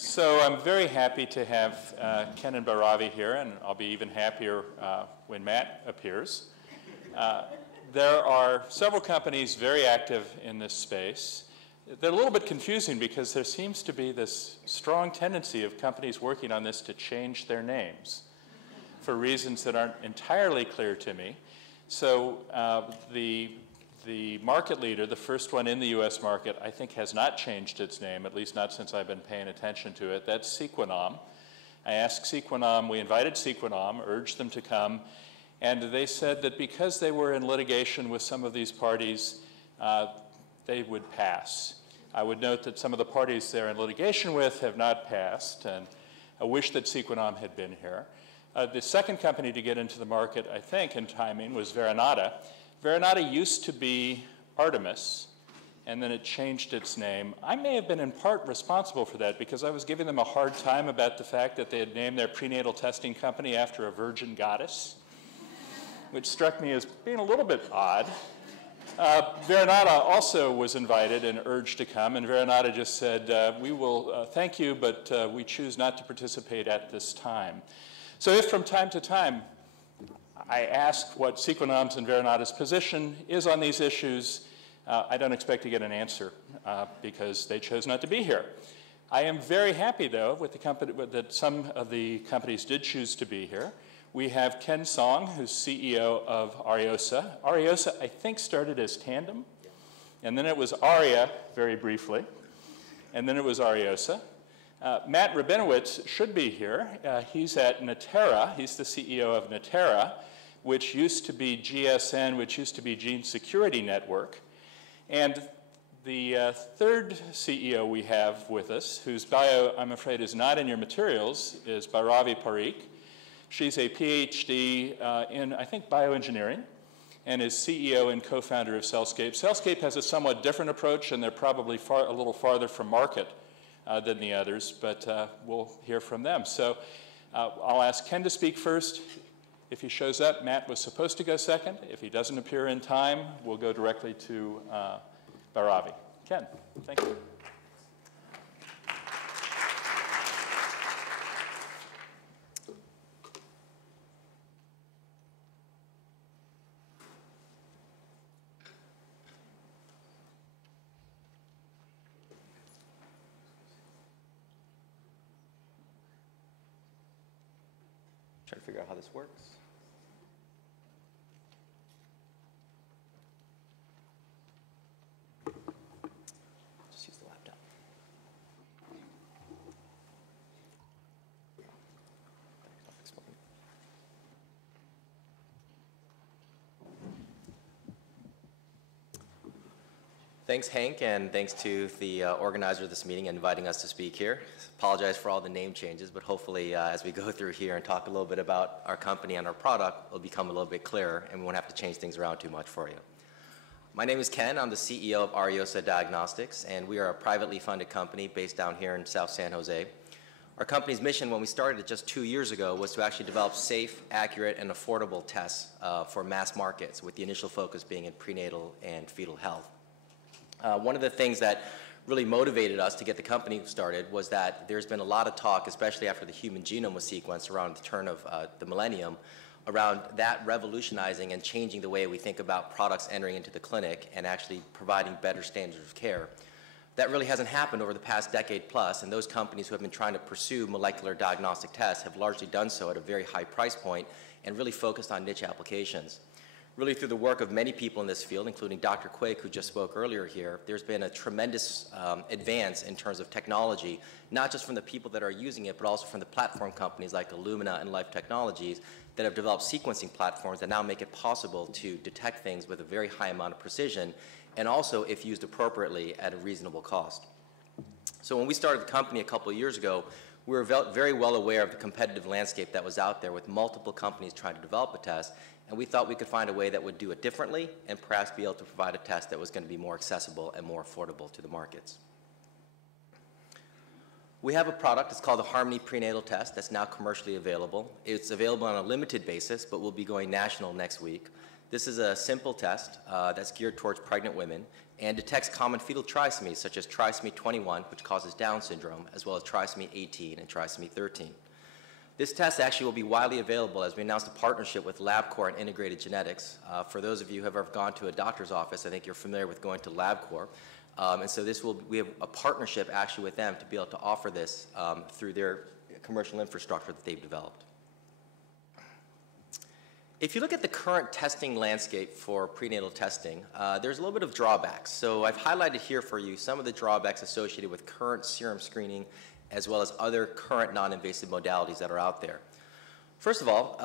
So I'm very happy to have Ken and Bhairavi here, and I'll be even happier when Matt appears. There are several companies very active in this space. They're a little bit confusing because there seems to be this strong tendency of companies working on this to change their names for reasons that aren't entirely clear to me. So the market leader, the first one in the US market, I think has not changed its name, at least not since I've been paying attention to it. That's Sequenom. I asked Sequenom, we invited Sequenom, urged them to come, and they said that because they were in litigation with some of these parties, they would pass. I would note that some of the parties they're in litigation with have not passed, and I wish that Sequenom had been here. The second company to get into the market, I think, in timing was Verinata. Verinata used to be Artemis, and then it changed its name. I may have been in part responsible for that because I was giving them a hard time about the fact that they had named their prenatal testing company after a virgin goddess, which struck me as being a little bit odd. Verinata also was invited and urged to come, and Verinata just said, we will thank you, but we choose not to participate at this time. So if from time to time I ask what Sequenom's and Verinata's position is on these issues, I don't expect to get an answer because they chose not to be here. I am very happy, though, with the company that some of the companies did choose to be here. We have Ken Song, who's CEO of Ariosa. Ariosa, I think, started as Tandem, and then it was Aria, very briefly, and then it was Ariosa. Matt Rabinowitz should be here. He's at Natera. He's the CEO of Natera, which used to be GSN, which used to be Gene Security Network. And the third CEO we have with us, whose bio, I'm afraid, is not in your materials, is Bhairavi Parikh. She's a PhD in, I think, bioengineering, and is CEO and co-founder of CellScape. CellScape has a somewhat different approach, and they're probably a little farther from market than the others, but we'll hear from them. So I'll ask Ken to speak first. If he shows up, Matt was supposed to go second. If he doesn't appear in time, we'll go directly to Bhairavi. Ken, thank you. Trying to figure out how this works. Just use the laptop. Thanks, Hank, and thanks to the organizer of this meeting inviting us to speak here. Apologize for all the name changes, but hopefully as we go through here and talk a little bit about our company and our product, it'll become a little bit clearer and we won't have to change things around too much for you. My name is Ken. I'm the CEO of Ariosa Diagnostics, and we are a privately funded company based down here in South San Jose. Our company's mission when we started just 2 years ago was to actually develop safe, accurate, and affordable tests for mass markets, with the initial focus being in prenatal and fetal health. One of the things that really motivated us to get the company started was that there's been a lot of talk, especially after the human genome was sequenced around the turn of the millennium, around that revolutionizing and changing the way we think about products entering into the clinic and actually providing better standards of care. That really hasn't happened over the past decade plus, and those companies who have been trying to pursue molecular diagnostic tests have largely done so at a very high price point and really focused on niche applications. Really, through the work of many people in this field, including Dr. Quake, who just spoke earlier here, there's been a tremendous advance in terms of technology, not just from the people that are using it, but also from the platform companies like Illumina and Life Technologies that have developed sequencing platforms that now make it possible to detect things with a very high amount of precision, and also, if used appropriately, at a reasonable cost. So when we started the company a couple of years ago, we were very well aware of the competitive landscape that was out there with multiple companies trying to develop a test, and we thought we could find a way that would do it differently and perhaps be able to provide a test that was going to be more accessible and more affordable to the markets. We have a product, it's called the Harmony Prenatal Test, that's now commercially available. It's available on a limited basis, but we'll be going national next week. This is a simple test that's geared towards pregnant women and detects common fetal trisomies such as trisomy 21, which causes Down syndrome, as well as trisomy 18 and trisomy 13. This test actually will be widely available as we announced a partnership with LabCorp and Integrated Genetics. For those of you who have ever gone to a doctor's office, I think you're familiar with going to LabCorp. And so we have a partnership actually with them to be able to offer this through their commercial infrastructure that they've developed. If you look at the current testing landscape for prenatal testing, there's a little bit of drawbacks. So I've highlighted here for you some of the drawbacks associated with current serum screening as well as other current non-invasive modalities that are out there. First of all,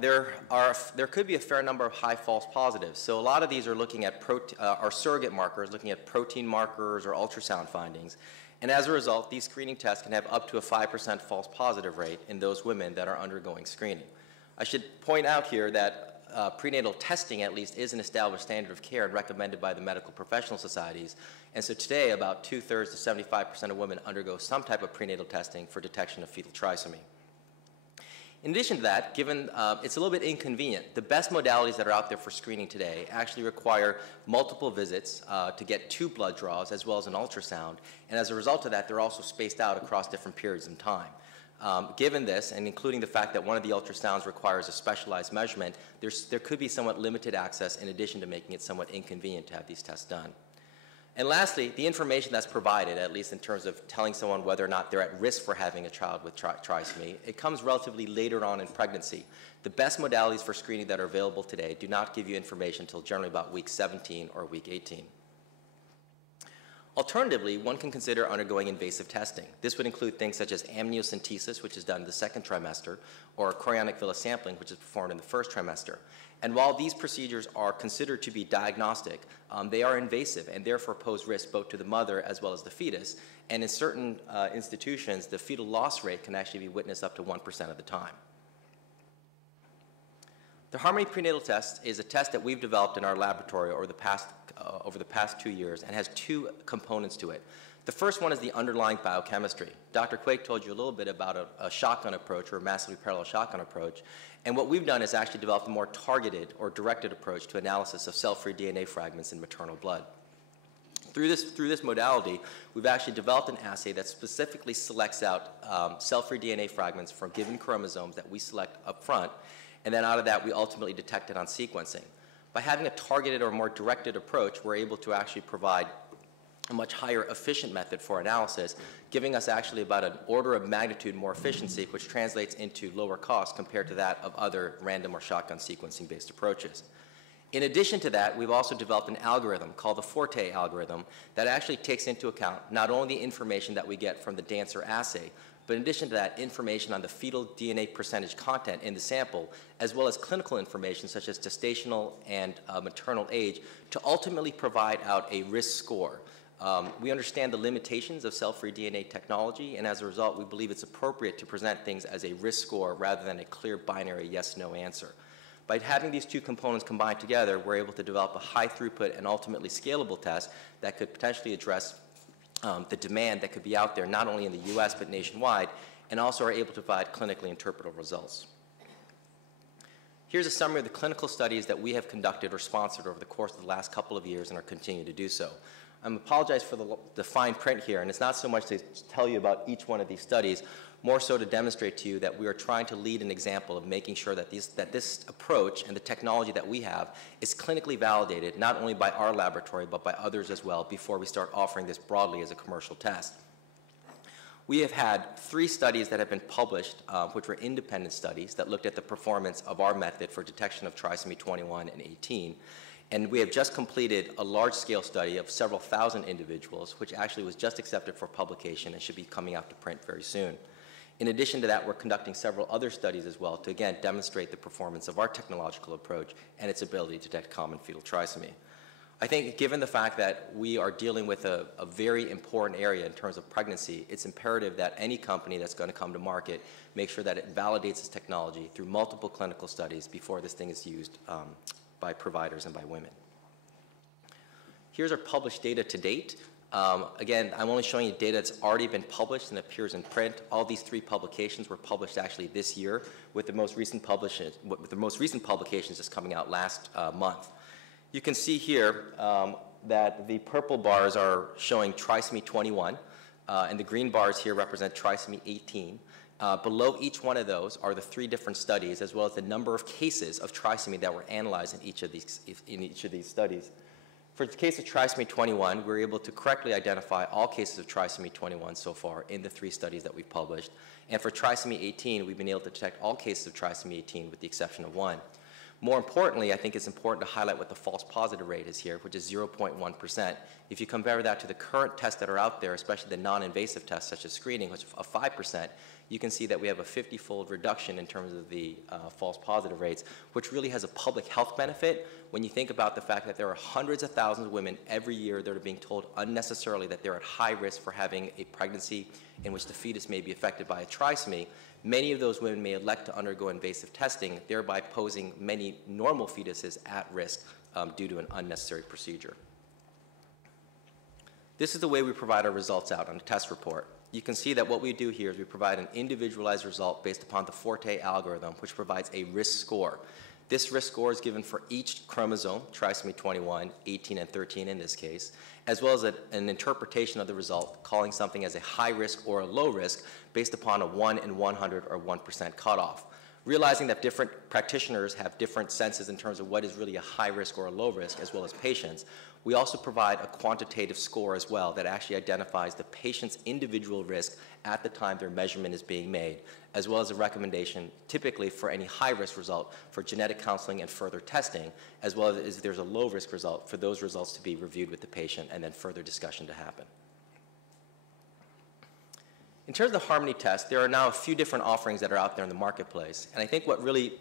there could be a fair number of high false positives. So a lot of these are looking at are surrogate markers, looking at protein markers or ultrasound findings. And as a result, these screening tests can have up to a 5% false positive rate in those women that are undergoing screening. I should point out here that prenatal testing, at least, is an established standard of care and recommended by the medical professional societies. And so today, about 2/3 to 75% of women undergo some type of prenatal testing for detection of fetal trisomy. In addition to that, given it's a little bit inconvenient, the best modalities that are out there for screening today actually require multiple visits to get 2 blood draws as well as an ultrasound. And as a result of that, they're also spaced out across different periods in time. Given this, and including the fact that one of the ultrasounds requires a specialized measurement, there could be somewhat limited access in addition to making it somewhat inconvenient to have these tests done. And lastly, the information that's provided, at least in terms of telling someone whether or not they're at risk for having a child with trisomy, it comes relatively later on in pregnancy. The best modalities for screening that are available today do not give you information until generally about week 17 or week 18. Alternatively, one can consider undergoing invasive testing. This would include things such as amniocentesis, which is done in the 2nd trimester, or chorionic villus sampling, which is performed in the 1st trimester. And while these procedures are considered to be diagnostic, they are invasive and therefore pose risk both to the mother as well as the fetus. And in certain institutions, the fetal loss rate can actually be witnessed up to 1% of the time. The Harmony prenatal test is a test that we've developed in our laboratory over the past 2 years and has 2 components to it. The first one is the underlying biochemistry. Dr. Quake told you a little bit about a shotgun approach or a massively parallel shotgun approach. And what we've done is actually developed a more targeted or directed approach to analysis of cell-free DNA fragments in maternal blood. Through this modality, we've actually developed an assay that specifically selects out cell-free DNA fragments from given chromosomes that we select up front. And then out of that, we ultimately detect it on sequencing. By having a targeted or more directed approach, we're able to actually provide a much higher efficient method for analysis, giving us actually about an order of magnitude more efficiency, which translates into lower cost compared to that of other random or shotgun sequencing-based approaches. In addition to that, we've also developed an algorithm called the Forte algorithm that actually takes into account not only the information that we get from the Dancer assay, but in addition to that, information on the fetal DNA percentage content in the sample, as well as clinical information such as gestational and maternal age, to ultimately provide out a risk score. We understand the limitations of cell-free DNA technology, and as a result, we believe it's appropriate to present things as a risk score rather than a clear binary yes-no answer. By having these 2 components combined together, we're able to develop a high throughput and ultimately scalable test that could potentially address the demand that could be out there, not only in the US, but nationwide, and also are able to provide clinically interpretable results. Here's a summary of the clinical studies that we have conducted or sponsored over the course of the last couple of years and are continuing to do so. I apologize for the fine print here, and it's not so much to tell you about each one of these studies, more so to demonstrate to you that we are trying to lead an example of making sure that this approach and the technology that we have is clinically validated, not only by our laboratory, but by others as well, before we start offering this broadly as a commercial test. We have had 3 studies that have been published, which were independent studies that looked at the performance of our method for detection of trisomy 21 and 18. And we have just completed a large-scale study of several thousand individuals, which actually was just accepted for publication and should be coming out to print very soon. In addition to that, we're conducting several other studies as well to, again, demonstrate the performance of our technological approach and its ability to detect common fetal trisomy. I think given the fact that we are dealing with a very important area in terms of pregnancy, it's imperative that any company that's going to come to market make sure that it validates its technology through multiple clinical studies before this thing is used by providers and by women. Here's our published data to date. Again, I'm only showing you data that's already been published and appears in print. All these 3 publications were published actually this year, with the most recent publications just coming out last month. You can see here that the purple bars are showing trisomy 21, and the green bars here represent trisomy 18. Below each one of those are the 3 different studies, as well as the number of cases of trisomy that were analyzed in each of these studies. For the case of trisomy 21, we were able to correctly identify all cases of trisomy 21 so far in the 3 studies that we've published. And for trisomy 18, we've been able to detect all cases of trisomy 18 with the exception of 1. More importantly, I think it's important to highlight what the false positive rate is here, which is 0.1%. If you compare that to the current tests that are out there, especially the non-invasive tests such as screening, which is 5%, you can see that we have a 50-fold reduction in terms of the false positive rates, which really has a public health benefit when you think about the fact that there are hundreds of thousands of women every year that are being told unnecessarily that they're at high risk for having a pregnancy in which the fetus may be affected by a trisomy. Many of those women may elect to undergo invasive testing, thereby posing many normal fetuses at risk due to an unnecessary procedure. This is the way we provide our results out on a test report. You can see that what we do here is we provide an individualized result based upon the Forte algorithm, which provides a risk score. This risk score is given for each chromosome, trisomy 21, 18, and 13 in this case, as well as an interpretation of the result, calling something as a high risk or a low risk based upon a 1 in 100 or 1% cutoff. Realizing that different practitioners have different senses in terms of what is really a high risk or a low risk, as well as patients, we also provide a quantitative score as well that actually identifies the patient's individual risk at the time their measurement is being made, as well as a recommendation typically for any high-risk result for genetic counseling and further testing, as well as if there's a low-risk result for those results to be reviewed with the patient and then further discussion to happen. In terms of the Harmony test, there are now a few different offerings that are out there in the marketplace, and I think what really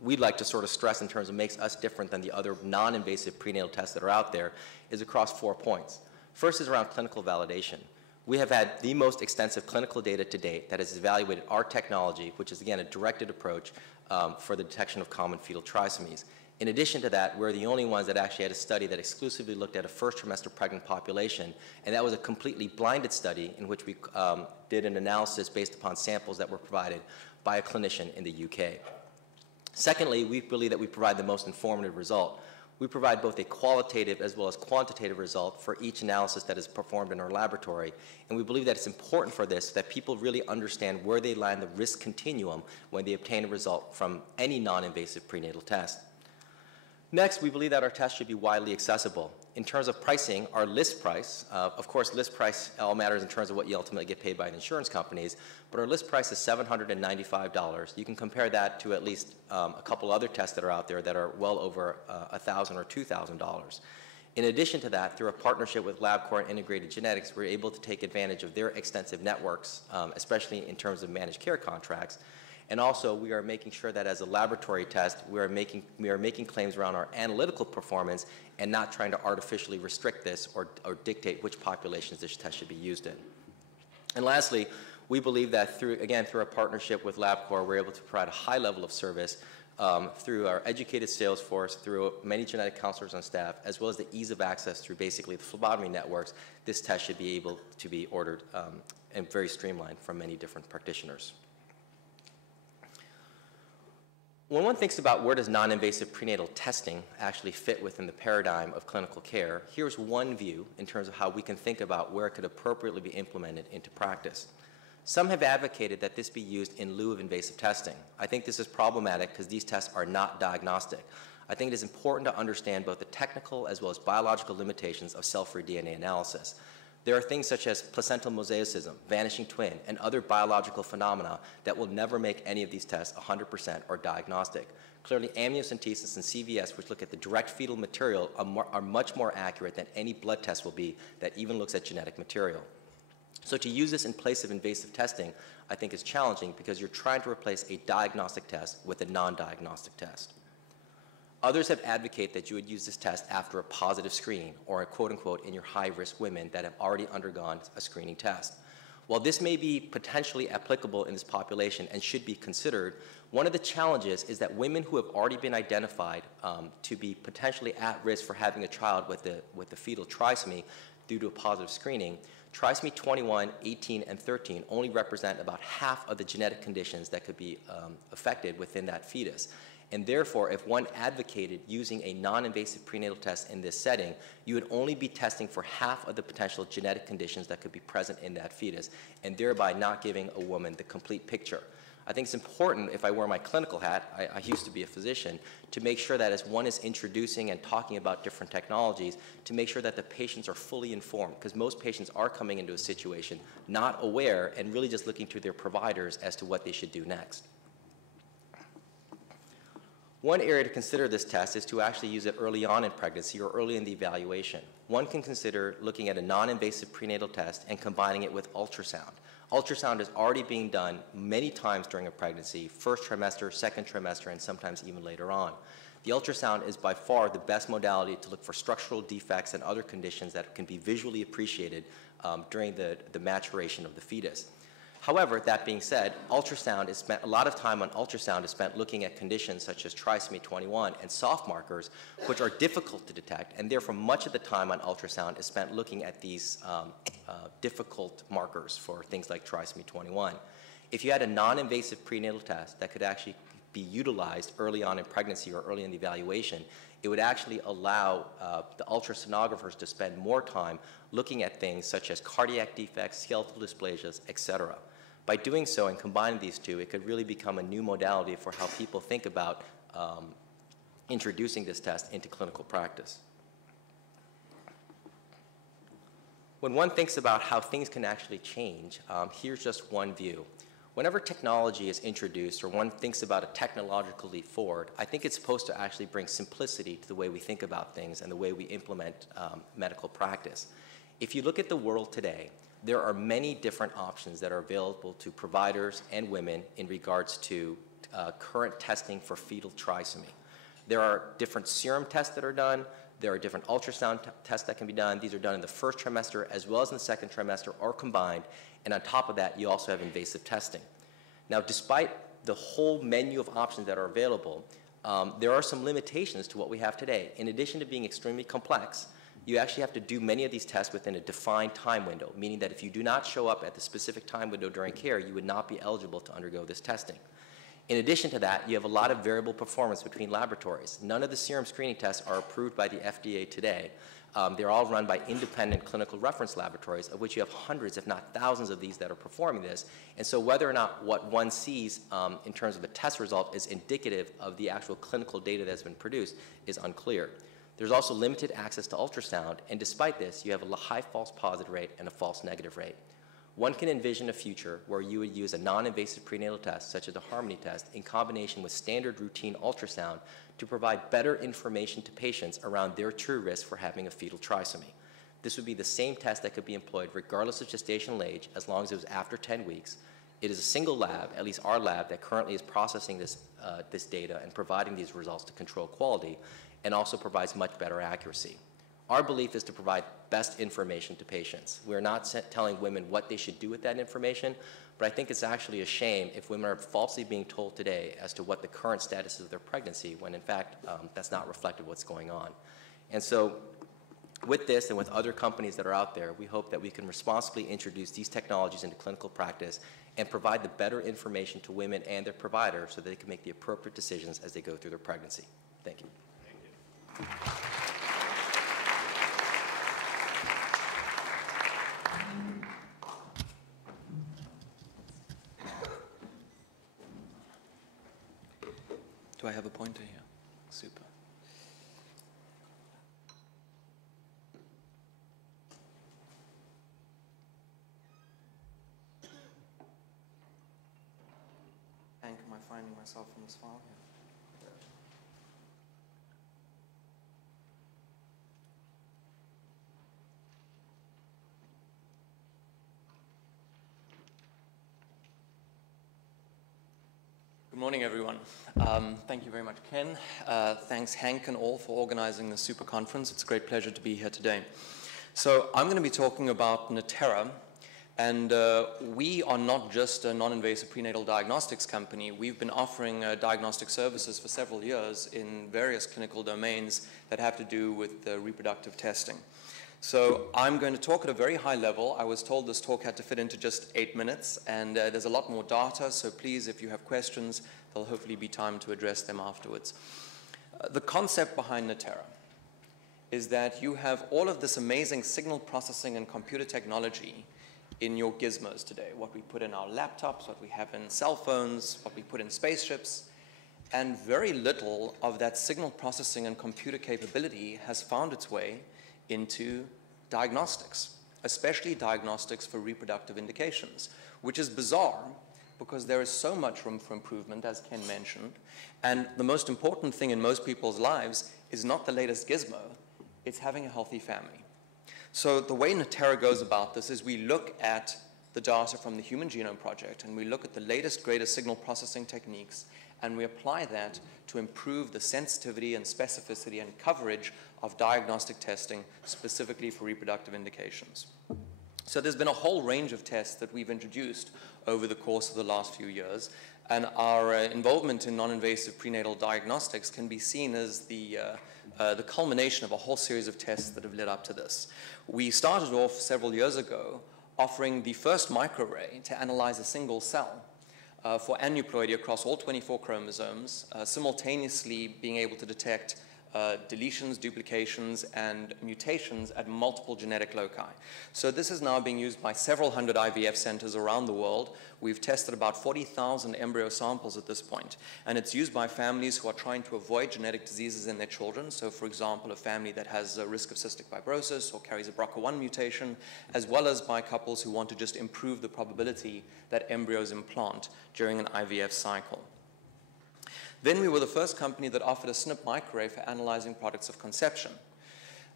we'd like to sort of stress in terms of makes us different than the other non-invasive prenatal tests that are out there is across 4 points. First is around clinical validation. We have had the most extensive clinical data to date that has evaluated our technology, which is again a directed approach for the detection of common fetal trisomies. In addition to that, we're the only ones that actually had a study that exclusively looked at a first trimester pregnant population, and that was a completely blinded study in which we did an analysis based upon samples that were provided by a clinician in the UK. Secondly, we believe that we provide the most informative result. We provide both a qualitative as well as quantitative result for each analysis that is performed in our laboratory, and we believe that it's important for this that people really understand where they lie in the risk continuum when they obtain a result from any non-invasive prenatal test. Next, we believe that our test should be widely accessible. In terms of pricing, our list price, of course, list price all matters in terms of what you ultimately get paid by the insurance companies, but our list price is $795. You can compare that to at least a couple other tests that are out there that are well over $1,000 or $2,000. In addition to that, through a partnership with LabCorp and Integrated Genetics, we're able to take advantage of their extensive networks, especially in terms of managed care contracts. And also, we are making sure that as a laboratory test, we are making claims around our analytical performance and not trying to artificially restrict this or dictate which populations this test should be used in. And lastly, we believe that through our partnership with LabCorp, we're able to provide a high level of service through our educated sales force, through many genetic counselors on staff, as well as the ease of access through basically the phlebotomy networks. This test should be able to be ordered and very streamlined from many different practitioners. When one thinks about where does non-invasive prenatal testing actually fit within the paradigm of clinical care, here's one view in terms of how we can think about where it could appropriately be implemented into practice. Some have advocated that this be used in lieu of invasive testing. I think this is problematic because these tests are not diagnostic. I think it is important to understand both the technical as well as biological limitations of cell-free DNA analysis. There are things such as placental mosaicism, vanishing twin, and other biological phenomena that will never make any of these tests 100% or diagnostic. Clearly, amniocentesis and CVS, which look at the direct fetal material, are much more accurate than any blood test will be that even looks at genetic material. So to use this in place of invasive testing, I think is challenging because you're trying to replace a diagnostic test with a non-diagnostic test. Others have advocated that you would use this test after a positive screen or a quote-unquote in your high-risk women that have already undergone a screening test. While this may be potentially applicable in this population and should be considered, one of the challenges is that women who have already been identified to be potentially at risk for having a child with the fetal trisomy due to a positive screening, trisomy 21, 18, and 13 only represent about half of the genetic conditions that could be affected within that fetus. And therefore, if one advocated using a non-invasive prenatal test in this setting, you would only be testing for half of the potential genetic conditions that could be present in that fetus, and thereby not giving a woman the complete picture. I think it's important, if I wear my clinical hat, I used to be a physician, to make sure that as one is introducing and talking about different technologies, to make sure that the patients are fully informed, because most patients are coming into a situation not aware and really just looking to their providers as to what they should do next. One area to consider this test is to actually use it early on in pregnancy or early in the evaluation. One can consider looking at a non-invasive prenatal test and combining it with ultrasound. Ultrasound is already being done many times during a pregnancy, first trimester, second trimester, and sometimes even later on. The ultrasound is by far the best modality to look for structural defects and other conditions that can be visually appreciated during the maturation of the fetus. However, that being said, ultrasound is spent, a lot of time on ultrasound is spent looking at conditions such as trisomy 21 and soft markers, which are difficult to detect, and therefore much of the time on ultrasound is spent looking at these difficult markers for things like trisomy 21. If you had a non-invasive prenatal test that could actually be utilized early on in pregnancy or early in the evaluation, it would actually allow the ultrasonographers to spend more time looking at things such as cardiac defects, skeletal dysplasias, etc. By doing so and combining these two, it could really become a new modality for how people think about introducing this test into clinical practice. When one thinks about how things can actually change, here's just one view. Whenever technology is introduced or one thinks about a technological leap forward, I think it's supposed to actually bring simplicity to the way we think about things and the way we implement medical practice. If you look at the world today, there are many different options that are available to providers and women in regards to current testing for fetal trisomy. There are different serum tests that are done. There are different ultrasound tests that can be done. These are done in the first trimester as well as in the second trimester or combined. And on top of that, you also have invasive testing. Now, despite the whole menu of options that are available, there are some limitations to what we have today. In addition to being extremely complex, you actually have to do many of these tests within a defined time window, meaning that if you do not show up at the specific time window during care, you would not be eligible to undergo this testing. In addition to that, you have a lot of variable performance between laboratories. None of the serum screening tests are approved by the FDA today. They're all run by independent clinical reference laboratories, of which you have hundreds, if not thousands of these that are performing this. And so whether or not what one sees in terms of a test result is indicative of the actual clinical data that's been produced is unclear. There's also limited access to ultrasound, and despite this, you have a high false positive rate and a false negative rate. One can envision a future where you would use a non-invasive prenatal test, such as a Harmony test, in combination with standard routine ultrasound to provide better information to patients around their true risk for having a fetal trisomy. This would be the same test that could be employed regardless of gestational age, as long as it was after 10 weeks. It is a single lab, at least our lab, that currently is processing this data and providing these results to control quality, and also provides much better accuracy. Our belief is to provide best information to patients. We're not telling women what they should do with that information, but I think it's actually a shame if women are falsely being told today as to what the current status is of their pregnancy, when in fact that's not reflective of what's going on. And so with this and with other companies that are out there, we hope that we can responsibly introduce these technologies into clinical practice and provide the better information to women and their providers so that they can make the appropriate decisions as they go through their pregnancy. Thank you. Thank you. Do I have a pointer here? Super. Hank, am I finding myself in this file here? Good morning, everyone. Thank you very much, Ken. Thanks, Hank and all, for organizing this super conference. It's a great pleasure to be here today. So I'm going to be talking about Natera And we are not just a non-invasive prenatal diagnostics company. We've been offering diagnostic services for several years in various clinical domains that have to do with reproductive testing. So I'm going to talk at a very high level. I was told this talk had to fit into just 8 minutes, and there's a lot more data, so please, if you have questions, there'll hopefully be time to address them afterwards. The concept behind Natera is that you have all of this amazing signal processing and computer technology in your gizmos today, what we put in our laptops, what we have in cell phones, what we put in spaceships, and very little of that signal processing and computer capability has found its way into diagnostics, especially diagnostics for reproductive indications, which is bizarre because there is so much room for improvement, as Ken mentioned, and the most important thing in most people's lives is not the latest gizmo, it's having a healthy family. So the way Natera goes about this is we look at the data from the Human Genome Project, and we look at the latest, greatest signal processing techniques, and we apply that to improve the sensitivity and specificity and coverage of diagnostic testing, specifically for reproductive indications. So there's been a whole range of tests that we've introduced over the course of the last few years, and our involvement in non-invasive prenatal diagnostics can be seen as the culmination of a whole series of tests that have led up to this. We started off several years ago offering the first microarray to analyze a single cell for aneuploidy across all 24 chromosomes, simultaneously being able to detect deletions, duplications, and mutations at multiple genetic loci. So this is now being used by several hundred IVF centers around the world. We've tested about 40,000 embryo samples at this point, and it's used by families who are trying to avoid genetic diseases in their children. So for example, a family that has a risk of cystic fibrosis or carries a BRCA1 mutation, as well as by couples who want to just improve the probability that embryos implant during an IVF cycle. Then we were the first company that offered a SNP microarray for analyzing products of conception.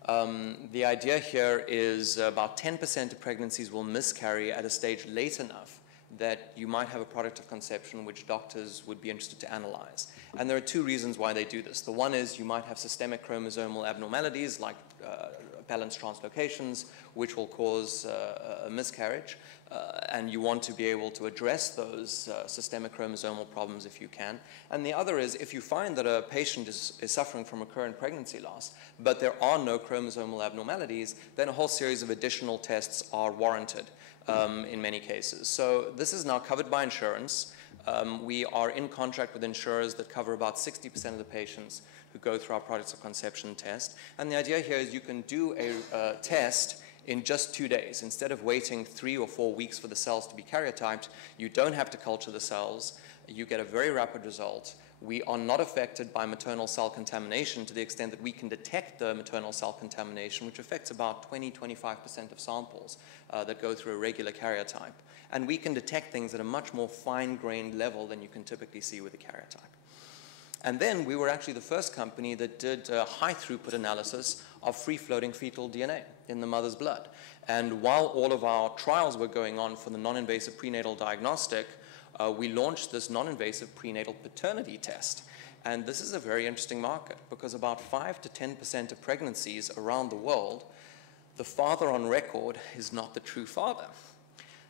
The idea here is about 10% of pregnancies will miscarry at a stage late enough that you might have a product of conception which doctors would be interested to analyze. And there are two reasons why they do this. The one is you might have systemic chromosomal abnormalities like balanced translocations, which will cause a miscarriage. And you want to be able to address those systemic chromosomal problems if you can. And the other is if you find that a patient is suffering from recurrent pregnancy loss, but there are no chromosomal abnormalities, then a whole series of additional tests are warranted in many cases. So this is now covered by insurance. We are in contract with insurers that cover about 60% of the patients who go through our products of conception test. And the idea here is you can do a test in just 2 days. Instead of waiting 3 or 4 weeks for the cells to be karyotyped, you don't have to culture the cells. You get a very rapid result. We are not affected by maternal cell contamination to the extent that we can detect the maternal cell contamination, which affects about 20–25% of samples that go through a regular karyotype. And we can detect things at a much more fine-grained level than you can typically see with a karyotype. And then we were actually the first company that did high-throughput analysis of free-floating fetal DNA in the mother's blood. And while all of our trials were going on for the non-invasive prenatal diagnostic, we launched this non-invasive prenatal paternity test. And this is a very interesting market because about 5 to 10% of pregnancies around the world, the father on record is not the true father.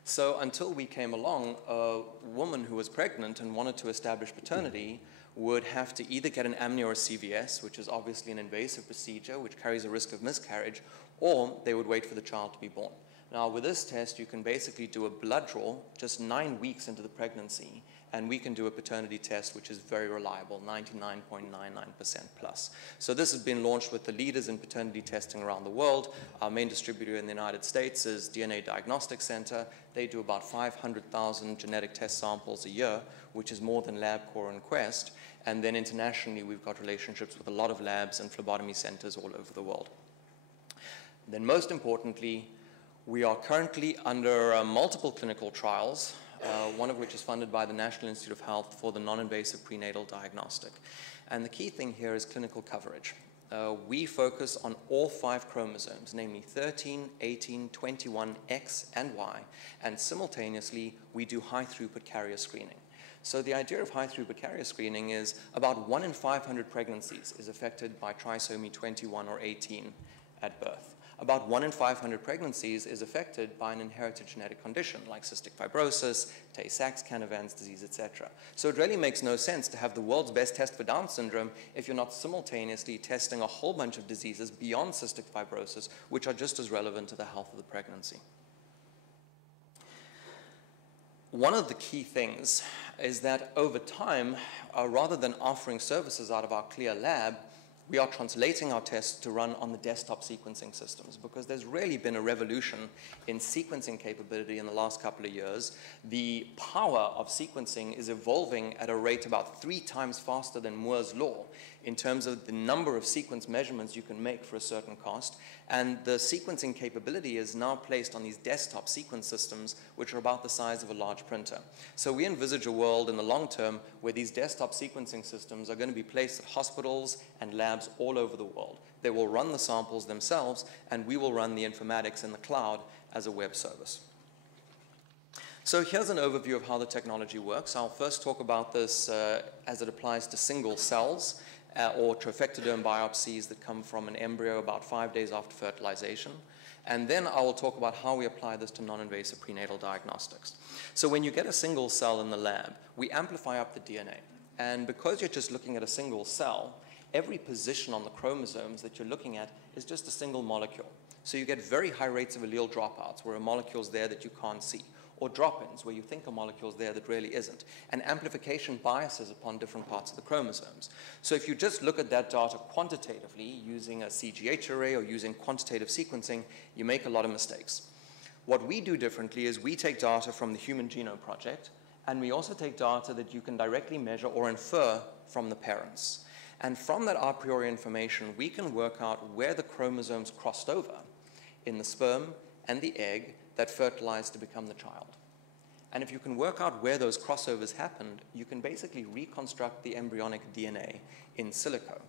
So until we came along, a woman who was pregnant and wanted to establish paternity would have to either get an amnio or CVS, which is obviously an invasive procedure which carries a risk of miscarriage, or they would wait for the child to be born. Now with this test, you can basically do a blood draw just 9 weeks into the pregnancy, and we can do a paternity test which is very reliable, 99.99% plus. So this has been launched with the leaders in paternity testing around the world. Our main distributor in the United States is DNA Diagnostic Center. They do about 500,000 genetic test samples a year, which is more than LabCorp and Quest. And then internationally, we've got relationships with a lot of labs and phlebotomy centers all over the world. Then most importantly, we are currently under multiple clinical trials, one of which is funded by the National Institute of Health for the non-invasive prenatal diagnostic. And the key thing here is clinical coverage. We focus on all 5 chromosomes, namely 13, 18, 21, X, and Y, and simultaneously we do high-throughput carrier screening. So the idea of high-throughput carrier screening is about 1 in 500 pregnancies is affected by trisomy 21 or 18 at birth. about 1 in 500 pregnancies is affected by an inherited genetic condition like cystic fibrosis, Tay-Sachs Canavans disease, etc. So it really makes no sense to have the world's best test for Down syndrome if you're not simultaneously testing a whole bunch of diseases beyond cystic fibrosis, which are just as relevant to the health of the pregnancy. One of the key things is that over time, rather than offering services out of our CLIA lab, we are translating our tests to run on the desktop sequencing systems because there's really been a revolution in sequencing capability in the last couple of years. The power of sequencing is evolving at a rate about 3 times faster than Moore's law in terms of the number of sequence measurements you can make for a certain cost. And the sequencing capability is now placed on these desktop sequence systems, which are about the size of a large printer. So we envisage a world in the long term where these desktop sequencing systems are going to be placed at hospitals and labs all over the world. They will run the samples themselves, and we will run the informatics in the cloud as a web service. So here's an overview of how the technology works. I'll first talk about this as it applies to single cells or trophectoderm biopsies that come from an embryo about 5 days after fertilization. And then I will talk about how we apply this to non-invasive prenatal diagnostics. So when you get a single cell in the lab, we amplify up the DNA. And because you're just looking at a single cell, every position on the chromosomes that you're looking at is just a single molecule. So you get very high rates of allele dropouts where a molecule's there that you can't see, or drop-ins where you think a molecule's there that really isn't. And amplification biases upon different parts of the chromosomes. So if you just look at that data quantitatively using a CGH array or using quantitative sequencing, you make a lot of mistakes. What we do differently is we take data from the Human Genome Project, and we also take data that you can directly measure or infer from the parents. And from that a priori information, we can work out where the chromosomes crossed over in the sperm and the egg that fertilized to become the child. And if you can work out where those crossovers happened, you can basically reconstruct the embryonic DNA in silico.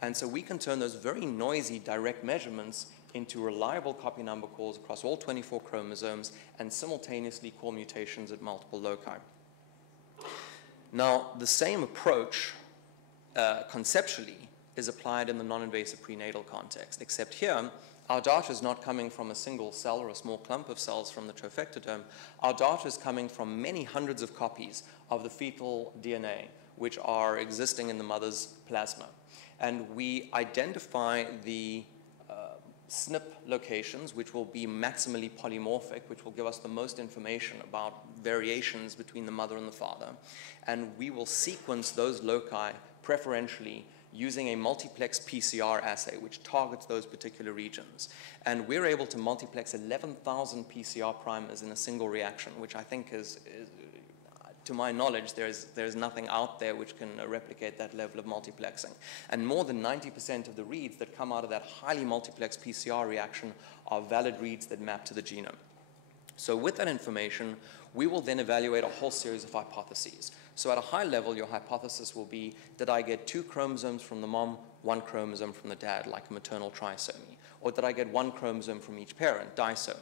And so we can turn those very noisy direct measurements into reliable copy number calls across all 24 chromosomes and simultaneously call mutations at multiple loci. Now, the same approach conceptually is applied in the non-invasive prenatal context, except here, our data is not coming from a single cell or a small clump of cells from the trophectoderm. Our data is coming from many hundreds of copies of the fetal DNA, which are existing in the mother's plasma. And we identify the SNP locations, which will be maximally polymorphic, which will give us the most information about variations between the mother and the father. And we will sequence those loci preferentially using a multiplex PCR assay, which targets those particular regions. And we're able to multiplex 11,000 PCR primers in a single reaction, which I think is to my knowledge, there's nothing out there which can replicate that level of multiplexing. And more than 90% of the reads that come out of that highly multiplex PCR reaction are valid reads that map to the genome. So with that information, we will then evaluate a whole series of hypotheses. So at a high level, your hypothesis will be, did I get 2 chromosomes from the mom, 1 chromosome from the dad, like a maternal trisomy? Or did I get 1 chromosome from each parent, disomy?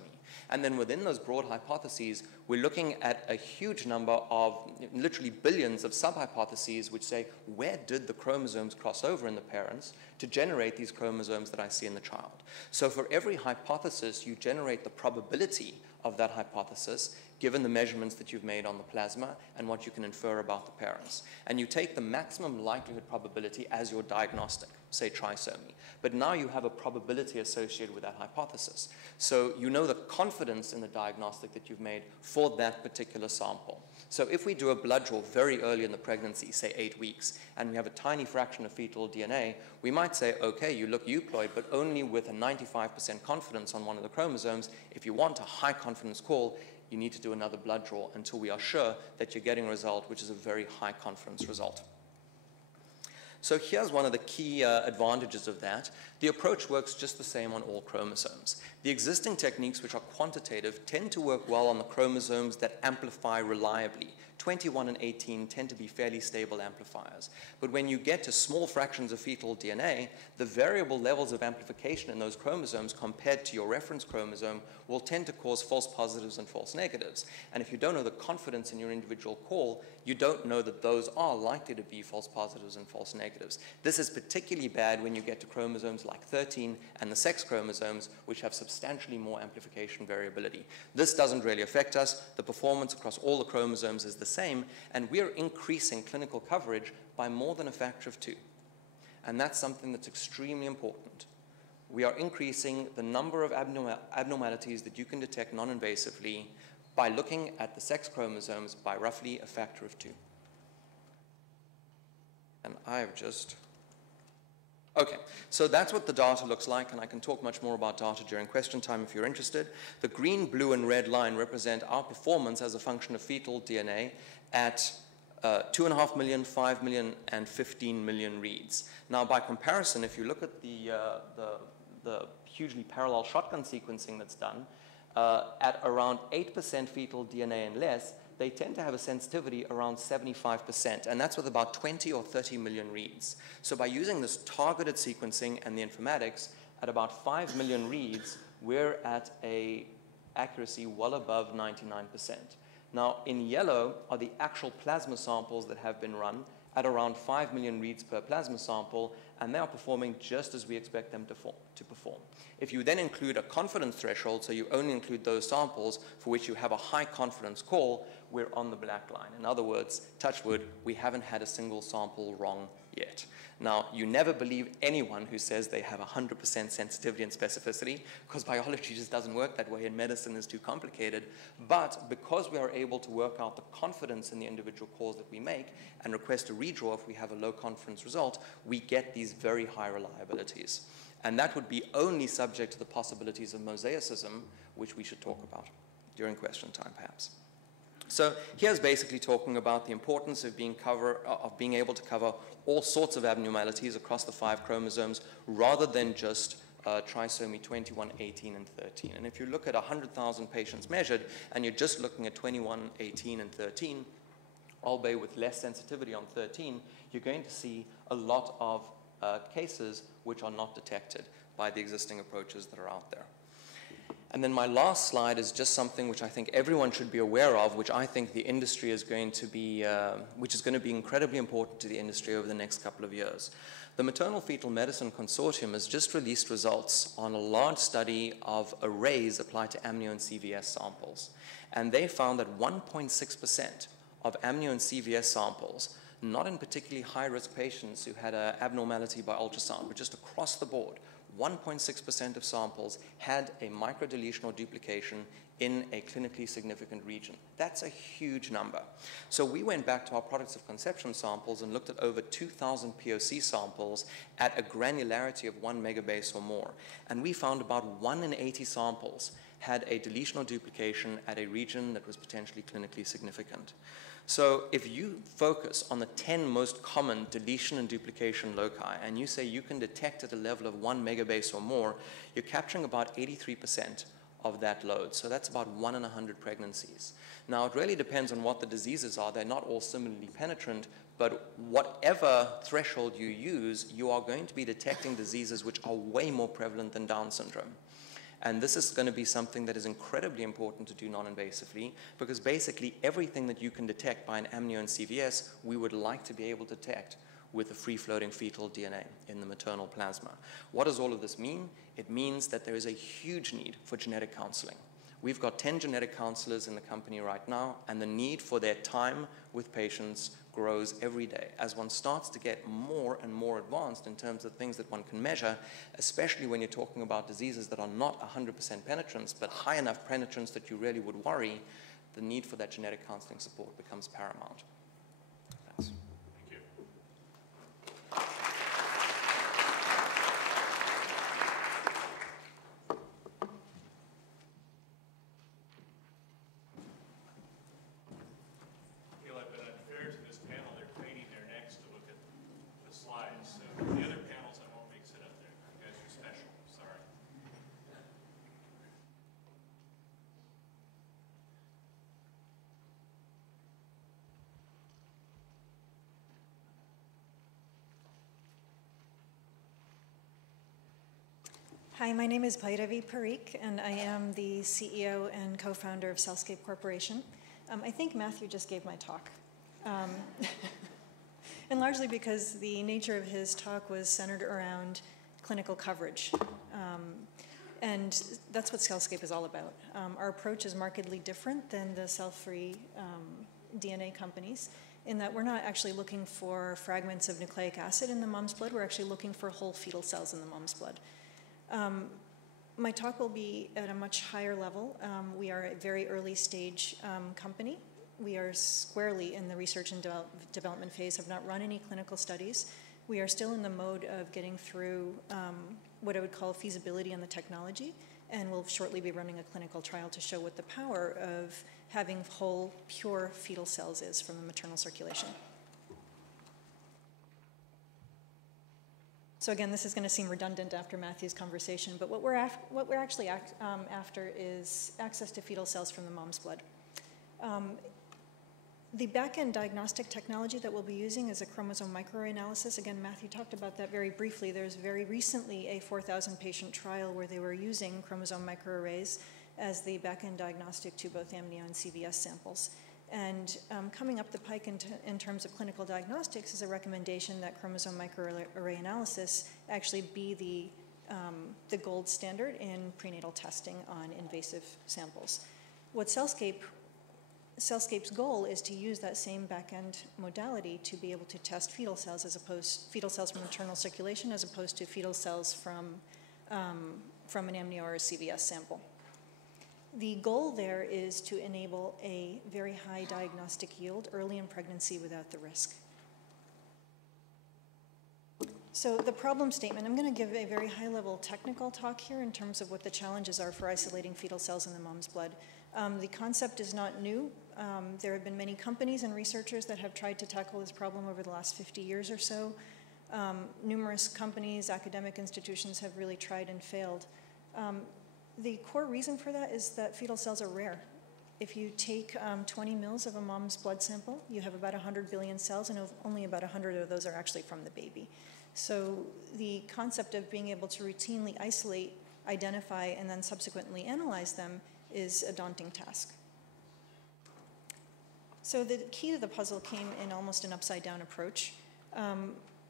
And then within those broad hypotheses, we're looking at a huge number of, literally billions of sub-hypotheses which say, where did the chromosomes cross over in the parents to generate these chromosomes that I see in the child? So for every hypothesis, you generate the probability of that hypothesis given the measurements that you've made on the plasma and what you can infer about the parents. And you take the maximum likelihood probability as your diagnostic, say trisomy. But now you have a probability associated with that hypothesis. So you know the confidence in the diagnostic that you've made for that particular sample. So if we do a blood draw very early in the pregnancy, say 8 weeks, and we have a tiny fraction of fetal DNA, we might say, okay, you look euploid, but only with a 95% confidence on one of the chromosomes. If you want a high confidence call, you need to do another blood draw until we are sure that you're getting a result which is a very high confidence result. So here's one of the key advantages of that. The approach works just the same on all chromosomes. The existing techniques, which are quantitative, tend to work well on the chromosomes that amplify reliably 21 and 18 tend to be fairly stable amplifiers. But when you get to small fractions of fetal DNA, the variable levels of amplification in those chromosomes compared to your reference chromosome will tend to cause false positives and false negatives. And if you don't know the confidence in your individual call, you don't know that those are likely to be false positives and false negatives. This is particularly bad when you get to chromosomes like 13 and the sex chromosomes, which have substantially more amplification variability. This doesn't really affect us. The performance across all the chromosomes is the same, and we're increasing clinical coverage by more than a factor of 2. And that's something that's extremely important. We are increasing the number of abnormalities that you can detect non-invasively by looking at the sex chromosomes by roughly a factor of 2. And I've just... Okay, so that's what the data looks like, and I can talk much more about data during question time if you're interested. The green, blue, and red line represent our performance as a function of fetal DNA at 2.5 million, 5 million, and 15 million reads. Now, by comparison, if you look at the hugely parallel shotgun sequencing that's done, at around 8% fetal DNA and less, they tend to have a sensitivity around 75%, and that's with about 20 or 30 million reads. So by using this targeted sequencing and the informatics, at about 5 million reads, we're at an accuracy well above 99%. Now, in yellow are the actual plasma samples that have been run at around 5 million reads per plasma sample, and they are performing just as we expect them to perform. If you then include a confidence threshold, so you only include those samples for which you have a high confidence call, we're on the black line. In other words, touch wood, we haven't had a single sample wrong yet. Now, you never believe anyone who says they have 100% sensitivity and specificity, because biology just doesn't work that way and medicine is too complicated. But because we are able to work out the confidence in the individual calls that we make and request a redraw if we have a low confidence result, we get these very high reliabilities. And that would be only subject to the possibilities of mosaicism, which we should talk about during question time, perhaps. So here's basically talking about the importance of being able to cover all sorts of abnormalities across the 5 chromosomes rather than just trisomy 21, 18, and 13. And if you look at 100,000 patients measured and you're just looking at 21, 18, and 13, albeit with less sensitivity on 13, you're going to see a lot of cases which are not detected by the existing approaches that are out there. And then my last slide is just something which I think everyone should be aware of, which I think the industry is going to be, which is going to be incredibly important to the industry over the next couple of years. The Maternal Fetal Medicine Consortium has just released results on a large study of arrays applied to amnio and CVS samples. And they found that 1.6% of amnio and CVS samples, not in particularly high-risk patients who had an abnormality by ultrasound, but just across the board, 1.6% of samples had a microdeletion or duplication in a clinically significant region. That's a huge number. So we went back to our products of conception samples and looked at over 2,000 POC samples at a granularity of 1 megabase or more. And we found about 1 in 80 samples had a deletion or duplication at a region that was potentially clinically significant. So if you focus on the 10 most common deletion and duplication loci, and you say you can detect at a level of 1 megabase or more, you're capturing about 83% of that load. So that's about 1 in 100 pregnancies. Now, it really depends on what the diseases are. They're not all similarly penetrant, but whatever threshold you use, you are going to be detecting diseases which are way more prevalent than Down syndrome. And this is going to be something that is incredibly important to do non-invasively, because basically everything that you can detect by an amnio and CVS, we would like to be able to detect with a free-floating fetal DNA in the maternal plasma. What does all of this mean? It means that there is a huge need for genetic counseling. We've got 10 genetic counselors in the company right now, and the need for their time with patients grows every day as one starts to get more and more advanced in terms of things that one can measure, especially when you're talking about diseases that are not 100% penetrance, but high enough penetrance that you really would worry. The need for that genetic counseling support becomes paramount. Thanks. Thank you. Hi, my name is Bhairavi Parikh, and I am the CEO and co-founder of CellScape Corporation. I think Matthew just gave my talk. And largely because the nature of his talk was centered around clinical coverage. And that's what CellScape is all about. Our approach is markedly different than the cell-free DNA companies in that we're not actually looking for fragments of nucleic acid in the mom's blood, we're actually looking for whole fetal cells in the mom's blood. My talk will be at a much higher level. We are a very early stage company. We are squarely in the research and development phase, have not run any clinical studies. We are still in the mode of getting through what I would call feasibility on the technology, and we'll shortly be running a clinical trial to show what the power of having whole, pure fetal cells is from the maternal circulation. So again, this is going to seem redundant after Matthew's conversation, but what we're actually after is access to fetal cells from the mom's blood. The back-end diagnostic technology that we'll be using is a chromosome microarray analysis. Again, Matthew talked about that very briefly. There's very recently a 4,000 patient trial where they were using chromosome microarrays as the back-end diagnostic to both amnio and CVS samples. And coming up the pike in terms of clinical diagnostics is a recommendation that chromosome microarray analysis actually be the gold standard in prenatal testing on invasive samples. What CellScape's goal is to use that same back-end modality to be able to test fetal cells from maternal circulation as opposed to fetal cells from an amnio or a CVS sample. The goal there is to enable a very high diagnostic yield early in pregnancy without the risk. So the problem statement, I'm going to give a very high-level technical talk here in terms of what the challenges are for isolating fetal cells in the mom's blood. The concept is not new. There have been many companies and researchers that have tried to tackle this problem over the last 50 years or so. Numerous companies, academic institutions have really tried and failed. The core reason for that is that fetal cells are rare. If you take 20 mils of a mom's blood sample, you have about 100 billion cells, and only about 100 of those are actually from the baby. So the concept of being able to routinely isolate, identify, and then subsequently analyze them is a daunting task. So the key to the puzzle came in almost an upside-down approach.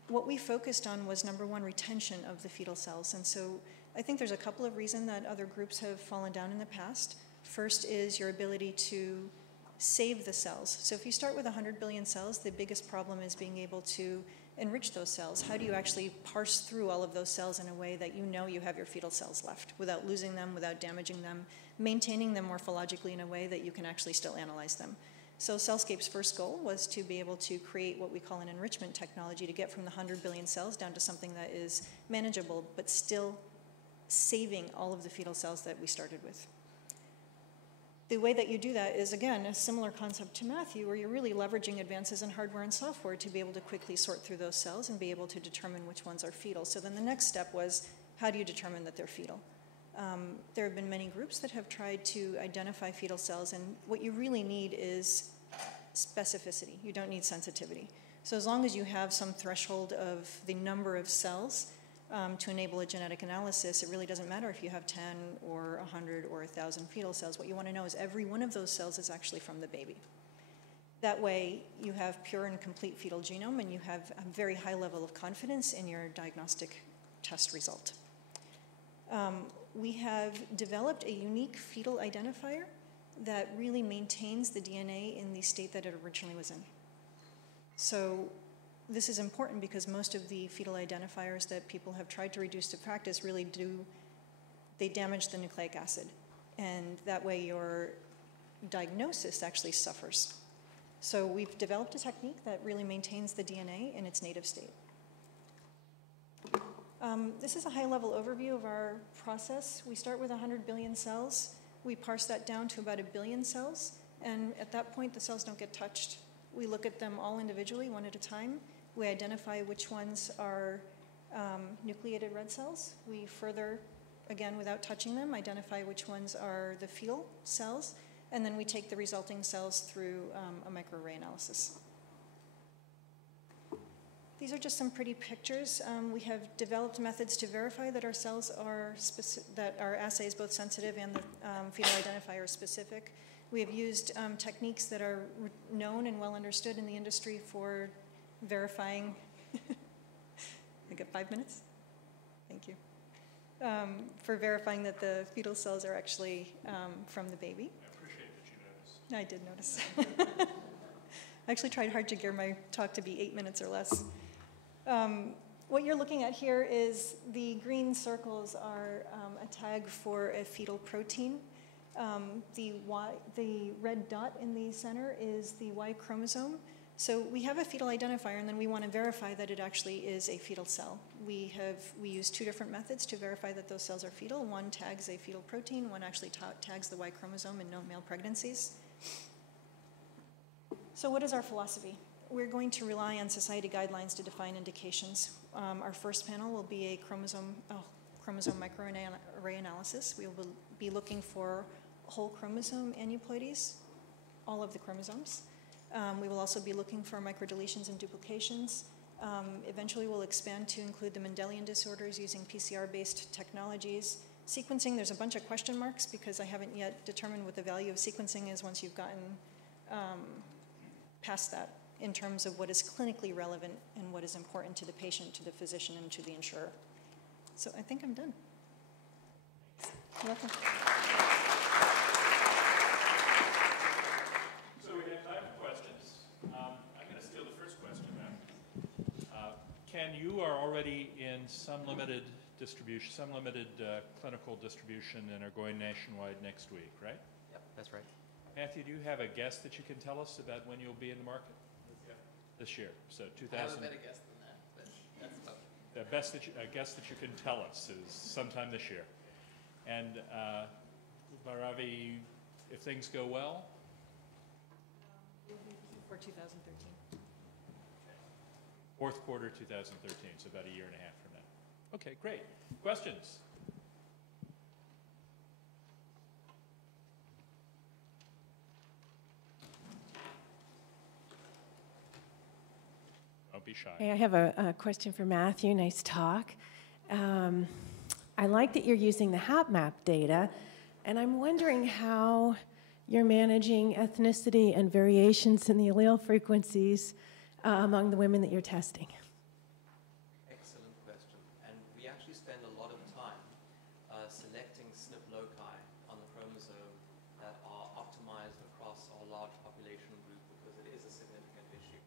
What we focused on was, number one, retention of the fetal cells. And so I think there's a couple of reasons that other groups have fallen down in the past. First is your ability to save the cells. So if you start with 100 billion cells, the biggest problem is being able to enrich those cells. How do you actually parse through all of those cells in a way that you know you have your fetal cells left without losing them, without damaging them, maintaining them morphologically in a way that you can actually still analyze them? So CellScape's first goal was to be able to create what we call an enrichment technology to get from the 100 billion cells down to something that is manageable, but still saving all of the fetal cells that we started with. The way that you do that is, again, a similar concept to Matthew, where you're really leveraging advances in hardware and software to be able to quickly sort through those cells and be able to determine which ones are fetal. So then the next step was, how do you determine that they're fetal? There have been many groups that have tried to identify fetal cells, and what you really need is specificity. You don't need sensitivity. So as long as you have some threshold of the number of cells to enable a genetic analysis, it really doesn't matter if you have 10 or 100 or 1,000 fetal cells. What you want to know is every one of those cells is actually from the baby. That way, you have pure and complete fetal genome, and you have a very high level of confidence in your diagnostic test result. We have developed a unique fetal identifier that really maintains the DNA in the state that it originally was in. So this is important because most of the fetal identifiers that people have tried to reduce to practice really they damage the nucleic acid. And that way your diagnosis actually suffers. So we've developed a technique that really maintains the DNA in its native state. This is a high-level overview of our process. We start with 100 billion cells. We parse that down to about 1 billion cells. And at that point, the cells don't get touched. We look at them all individually, one at a time. We identify which ones are nucleated red cells. We further, again, without touching them, identify which ones are the fetal cells. And then we take the resulting cells through a microarray analysis. These are just some pretty pictures. We have developed methods to verify that our cells are that our assay is both sensitive and the fetal identifier is specific. We have used techniques that are known and well understood in the industry for verifying. I got 5 minutes? Thank you. For verifying that the fetal cells are actually from the baby. I appreciate that you noticed. I did notice. I actually tried hard to gear my talk to be 8 minutes or less. What you're looking at here is the green circles are a tag for a fetal protein. The red dot in the center is the Y chromosome. So we have a fetal identifier, and then we want to verify that it actually is a fetal cell. We use 2 different methods to verify that those cells are fetal. One tags a fetal protein, one actually tags the Y chromosome in no male pregnancies. So what is our philosophy? We're going to rely on society guidelines to define indications. Our first panel will be a chromosome microarray analysis. We will be looking for whole chromosome aneuploidies, all of the chromosomes. We will also be looking for microdeletions and duplications. Eventually we'll expand to include the Mendelian disorders using PCR-based technologies. Sequencing, there's a bunch of question marks because I haven't yet determined what the value of sequencing is once you've gotten past that in terms of what is clinically relevant and what is important to the patient, to the physician, and to the insurer. So I think I'm done. You're welcome. So we have time for questions. I'm going to steal the first question then. Ken, you are already in some limited distribution, some limited clinical distribution and are going nationwide next week, right? Yep, that's right. Matthew, do you have a guess that you can tell us about when you'll be in the market? This year. So 2000. I have a better guess than that, but that's about. The best that a guess that you can tell us is sometime this year. And Bhairavi, if things go well? For 2013. Fourth quarter 2013, so about a year and a half from now. Okay, great. Questions? Don't be shy. Hey, I have a question for Matthew. Nice talk. I like that you're using the HapMap data, and I'm wondering how you're managing ethnicity and variations in the allele frequencies among the women that you're testing. Excellent question. And we actually spend a lot of time selecting SNP loci on the chromosome that are optimized across our large population group because it is a significant issue.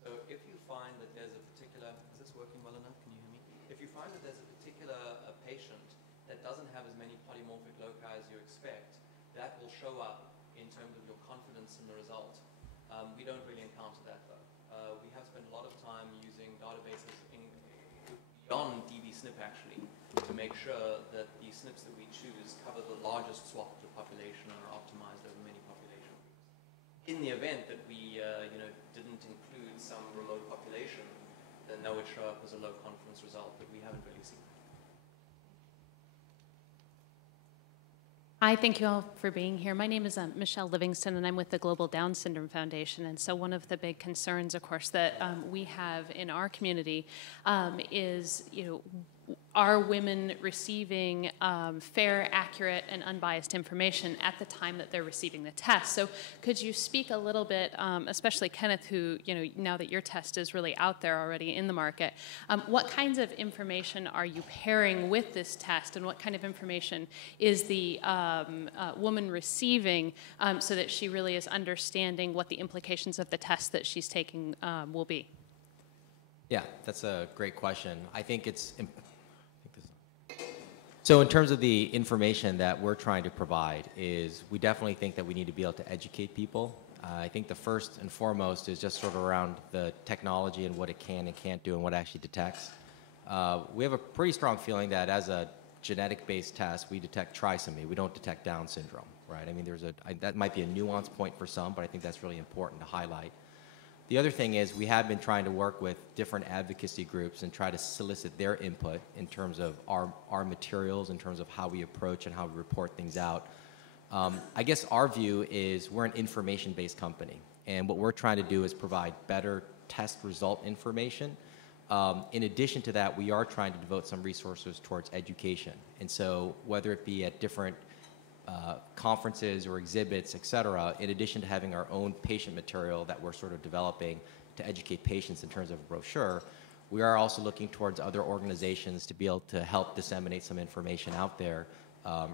So if you find that there's a particular, is this working well enough? Can you hear me? If you find that there's a particular patient that doesn't have as many polymorphic loci as you expect, that will show up in terms of your confidence in the result. We don't really encounter that though. We have spent a lot of time using databases beyond dbSNP actually to make sure that the SNPs that we choose cover the largest swath of the population and are optimized over many population groups. In the event that we didn't include some remote population, then that would show up as a low confidence result, but we haven't really seen that. Hi, thank you all for being here. My name is Michelle Livingston, and I'm with the Global Down Syndrome Foundation. And so one of the big concerns, of course, that we have in our community is, are women receiving fair, accurate, and unbiased information at the time that they're receiving the test? So could you speak a little bit, especially Kenneth, who, now that your test is really out there already in the market, what kinds of information are you pairing with this test, and what kind of information is the woman receiving so that she really is understanding what the implications of the test that she's taking will be? Yeah, that's a great question. I think it's so in terms of the information that we're trying to provide is we definitely think that we need to be able to educate people. I think the first and foremost is just sort of around the technology and what it can and can't do and what it actually detects. We have a pretty strong feeling that as a genetic-based test, we detect trisomy. We don't detect Down syndrome, right? I mean, that might be a nuance point for some, but I think that's really important to highlight. The other thing is we have been trying to work with different advocacy groups and try to solicit their input in terms of our materials, in terms of how we approach and how we report things out. I guess our view is we're an information-based company, and what we're trying to do is provide better test result information In addition to that, we are trying to devote some resources towards education. And so whether it be at different conferences or exhibits, et cetera, in addition to having our own patient material that we're sort of developing to educate patients in terms of a brochure, we are also looking towards other organizations to be able to help disseminate some information out there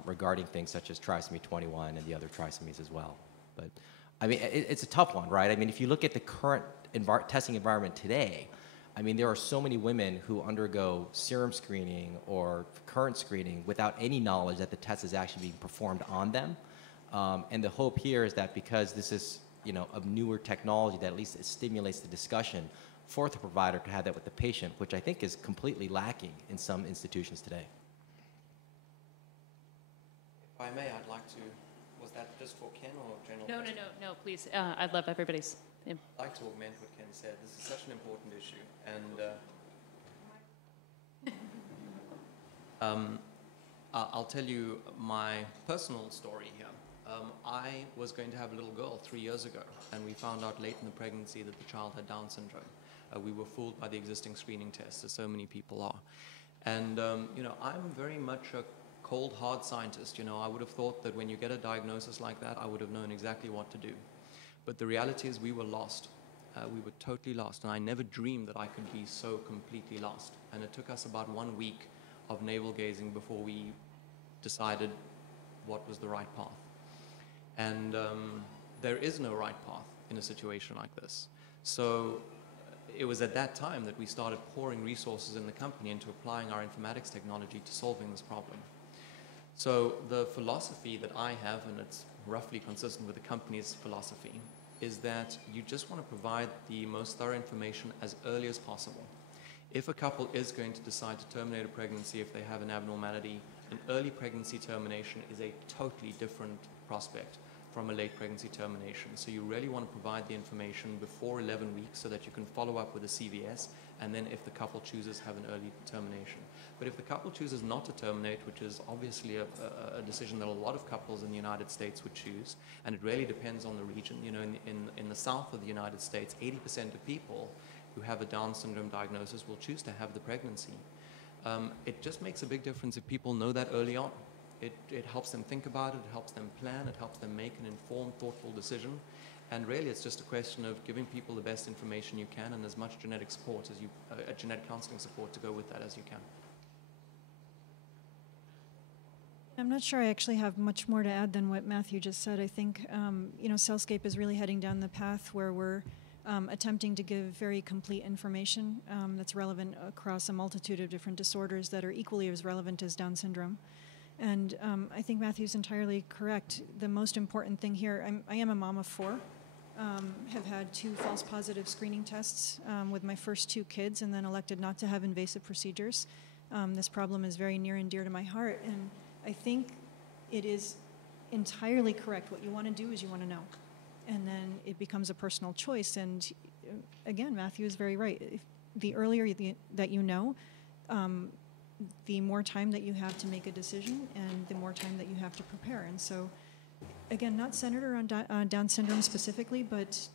regarding things such as trisomy 21 and the other trisomies as well. But I mean, it's a tough one, right? I mean, if you look at the current testing environment today, I mean, there are so many women who undergo serum screening or current screening without any knowledge that the test is actually being performed on them. And the hope here is that because this is, you know, a newer technology, that at least it stimulates the discussion for the provider to have that with the patient, which I think is completely lacking in some institutions today. If I may, I'd like to, was that just for Ken or general? No, please. I'd love everybody's. I'd like to augment what Ken said. This is such an important issue. And I'll tell you my personal story here. I was going to have a little girl 3 years ago, and we found out late in the pregnancy that the child had Down syndrome. We were fooled by the existing screening tests, as so many people are. And, you know, I'm very much a cold, hard scientist. You know, I would have thought that when you get a diagnosis like that, I would have known exactly what to do. But the reality is we were lost. We were totally lost, and I never dreamed that I could be so completely lost. And it took us about 1 week of navel gazing before we decided what was the right path. And there is no right path in a situation like this. So it was at that time that we started pouring resources in the company into applying our informatics technology to solving this problem. So the philosophy that I have, and it's roughly consistent with the company's philosophy, is that you just want to provide the most thorough information as early as possible. If a couple is going to decide to terminate a pregnancy if they have an abnormality, an early pregnancy termination is a totally different prospect from a late pregnancy termination. So you really want to provide the information before 11 weeks so that you can follow up with a CVS, and then if the couple chooses, have an early termination. But if the couple chooses not to terminate, which is obviously a decision that a lot of couples in the United States would choose, and it really depends on the region. You know, in the south of the United States, 80% of people who have a Down syndrome diagnosis will choose to have the pregnancy. It just makes a big difference if people know that early on. It helps them think about it, it helps them plan, it helps them make an informed, thoughtful decision. And really, it's just a question of giving people the best information you can and as much genetic support as genetic counseling support to go with that as you can. I'm not sure I actually have much more to add than what Matthew just said. I think, you know, Cellscape is really heading down the path where we're attempting to give very complete information that's relevant across a multitude of different disorders that are equally as relevant as Down syndrome. And I think Matthew's entirely correct. The most important thing here, I am a mom of 4, have had 2 false positive screening tests with my first 2 kids, and then elected not to have invasive procedures. This problem is very near and dear to my heart, and I think it is entirely correct. What you want to do is you want to know. And then it becomes a personal choice. And again, Matthew is very right. If the earlier that you know, the more time that you have to make a decision and the more time that you have to prepare. And so, again, not centered around Down syndrome specifically, but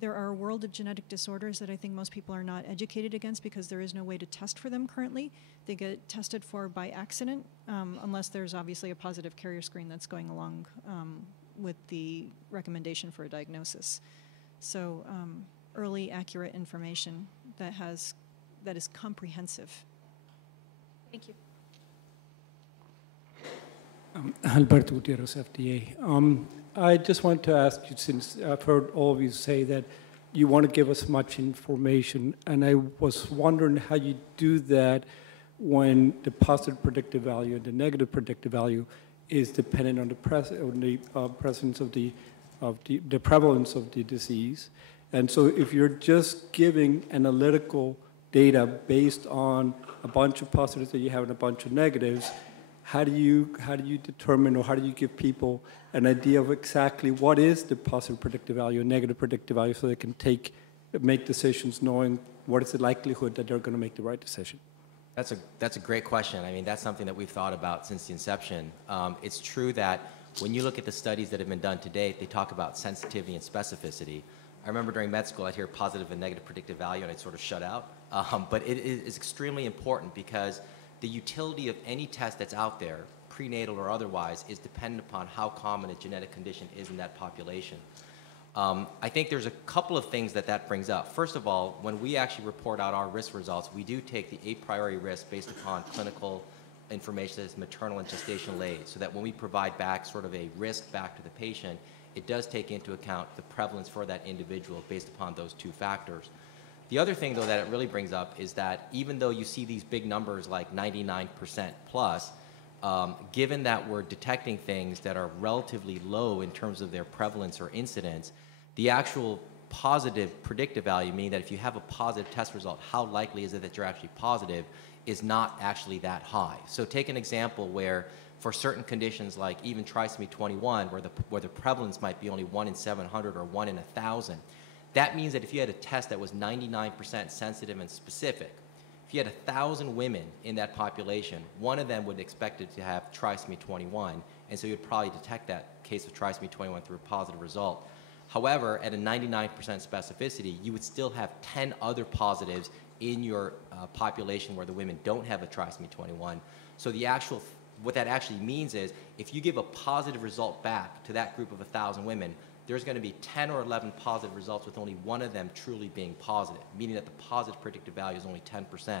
there are a world of genetic disorders that I think most people are not educated against because there is no way to test for them currently. They get tested for by accident, unless there's obviously a positive carrier screen that's going along with the recommendation for a diagnosis. So early, accurate information that is comprehensive. Thank you. Alberto Gutierrez, FDA. I just wanted to ask you, since I've heard all of you say that you want to give us much information, and I was wondering how you do that when the positive predictive value and the negative predictive value is dependent on the presence of the prevalence of the disease. And so if you're just giving analytical data based on a bunch of positives that you have and a bunch of negatives, how do you determine, or how do you give people an idea of exactly what is the positive predictive value and negative predictive value so they can make decisions knowing what is the likelihood that they're going to make the right decision? That's a great question. I mean, that's something that we've thought about since the inception. It's true that when you look at the studies that have been done to date, they talk about sensitivity and specificity. I remember during med school, I'd hear positive and negative predictive value, and I'd sort of shut out. But it is extremely important because the utility of any test that's out there, prenatal or otherwise, is dependent upon how common a genetic condition is in that population. I think there's a couple of things that brings up. First of all, when we actually report out our risk results, we do take the a priori risk based upon clinical information that is maternal and gestational age, so that when we provide back sort of a risk back to the patient, it does take into account the prevalence for that individual based upon those two factors. The other thing, though, that it really brings up is that even though you see these big numbers like 99% plus, given that we're detecting things that are relatively low in terms of their prevalence or incidence, the actual positive predictive value, meaning that if you have a positive test result, how likely is it that you're actually positive, is not actually that high. So take an example where for certain conditions like even trisomy 21, where the prevalence might be only 1 in 700 or 1 in 1,000, that means that if you had a test that was 99% sensitive and specific, if you had 1,000 women in that population, one of them would expect it to have trisomy 21, and so you'd probably detect that case of trisomy 21 through a positive result. However, at a 99% specificity, you would still have 10 other positives in your population where the women don't have a trisomy 21. So what that actually means is if you give a positive result back to that group of 1,000 women, there's going to be 10 or 11 positive results with only one of them truly being positive, meaning that the positive predictive value is only 10%.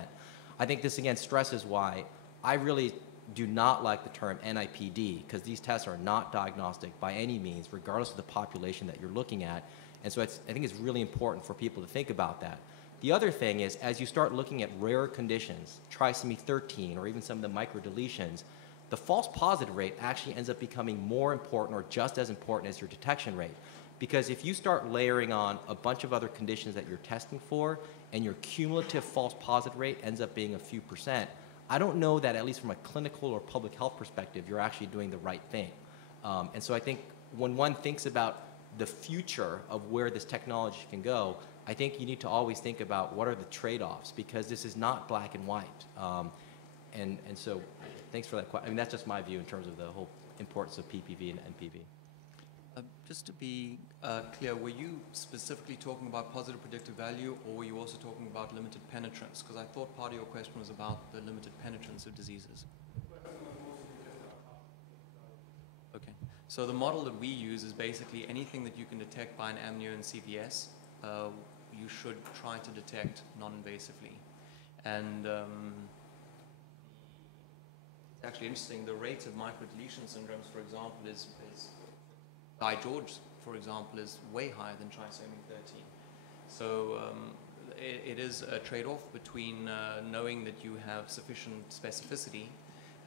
I think this again stresses why I really do not like the term NIPD, because these tests are not diagnostic by any means, regardless of the population that you're looking at. And so I think it's really important for people to think about that. The other thing is, as you start looking at rare conditions, trisomy 13, or even some of the microdeletions, the false positive rate actually ends up becoming more important or just as important as your detection rate. Because if you start layering on a bunch of other conditions that you're testing for, and your cumulative false positive rate ends up being a few percent, I don't know that, at least from a clinical or public health perspective, you're actually doing the right thing. And so I think when one thinks about the future of where this technology can go, I think you need to always think about what are the trade-offs, because this is not black and white. And so thanks for that question. I mean, that's just my view in terms of the whole importance of PPV and NPV. Just to be clear, were you specifically talking about positive predictive value, or were you also talking about limited penetrance? Because I thought part of your question was about the limited penetrance of diseases. Okay. So the model that we use is basically anything that you can detect by an amnio and CVS, you should try to detect non-invasively. And it's actually interesting, the rate of microdeletion syndromes, for example, is Guy George, for example, is way higher than trisomy 13. So it is a trade-off between knowing that you have sufficient specificity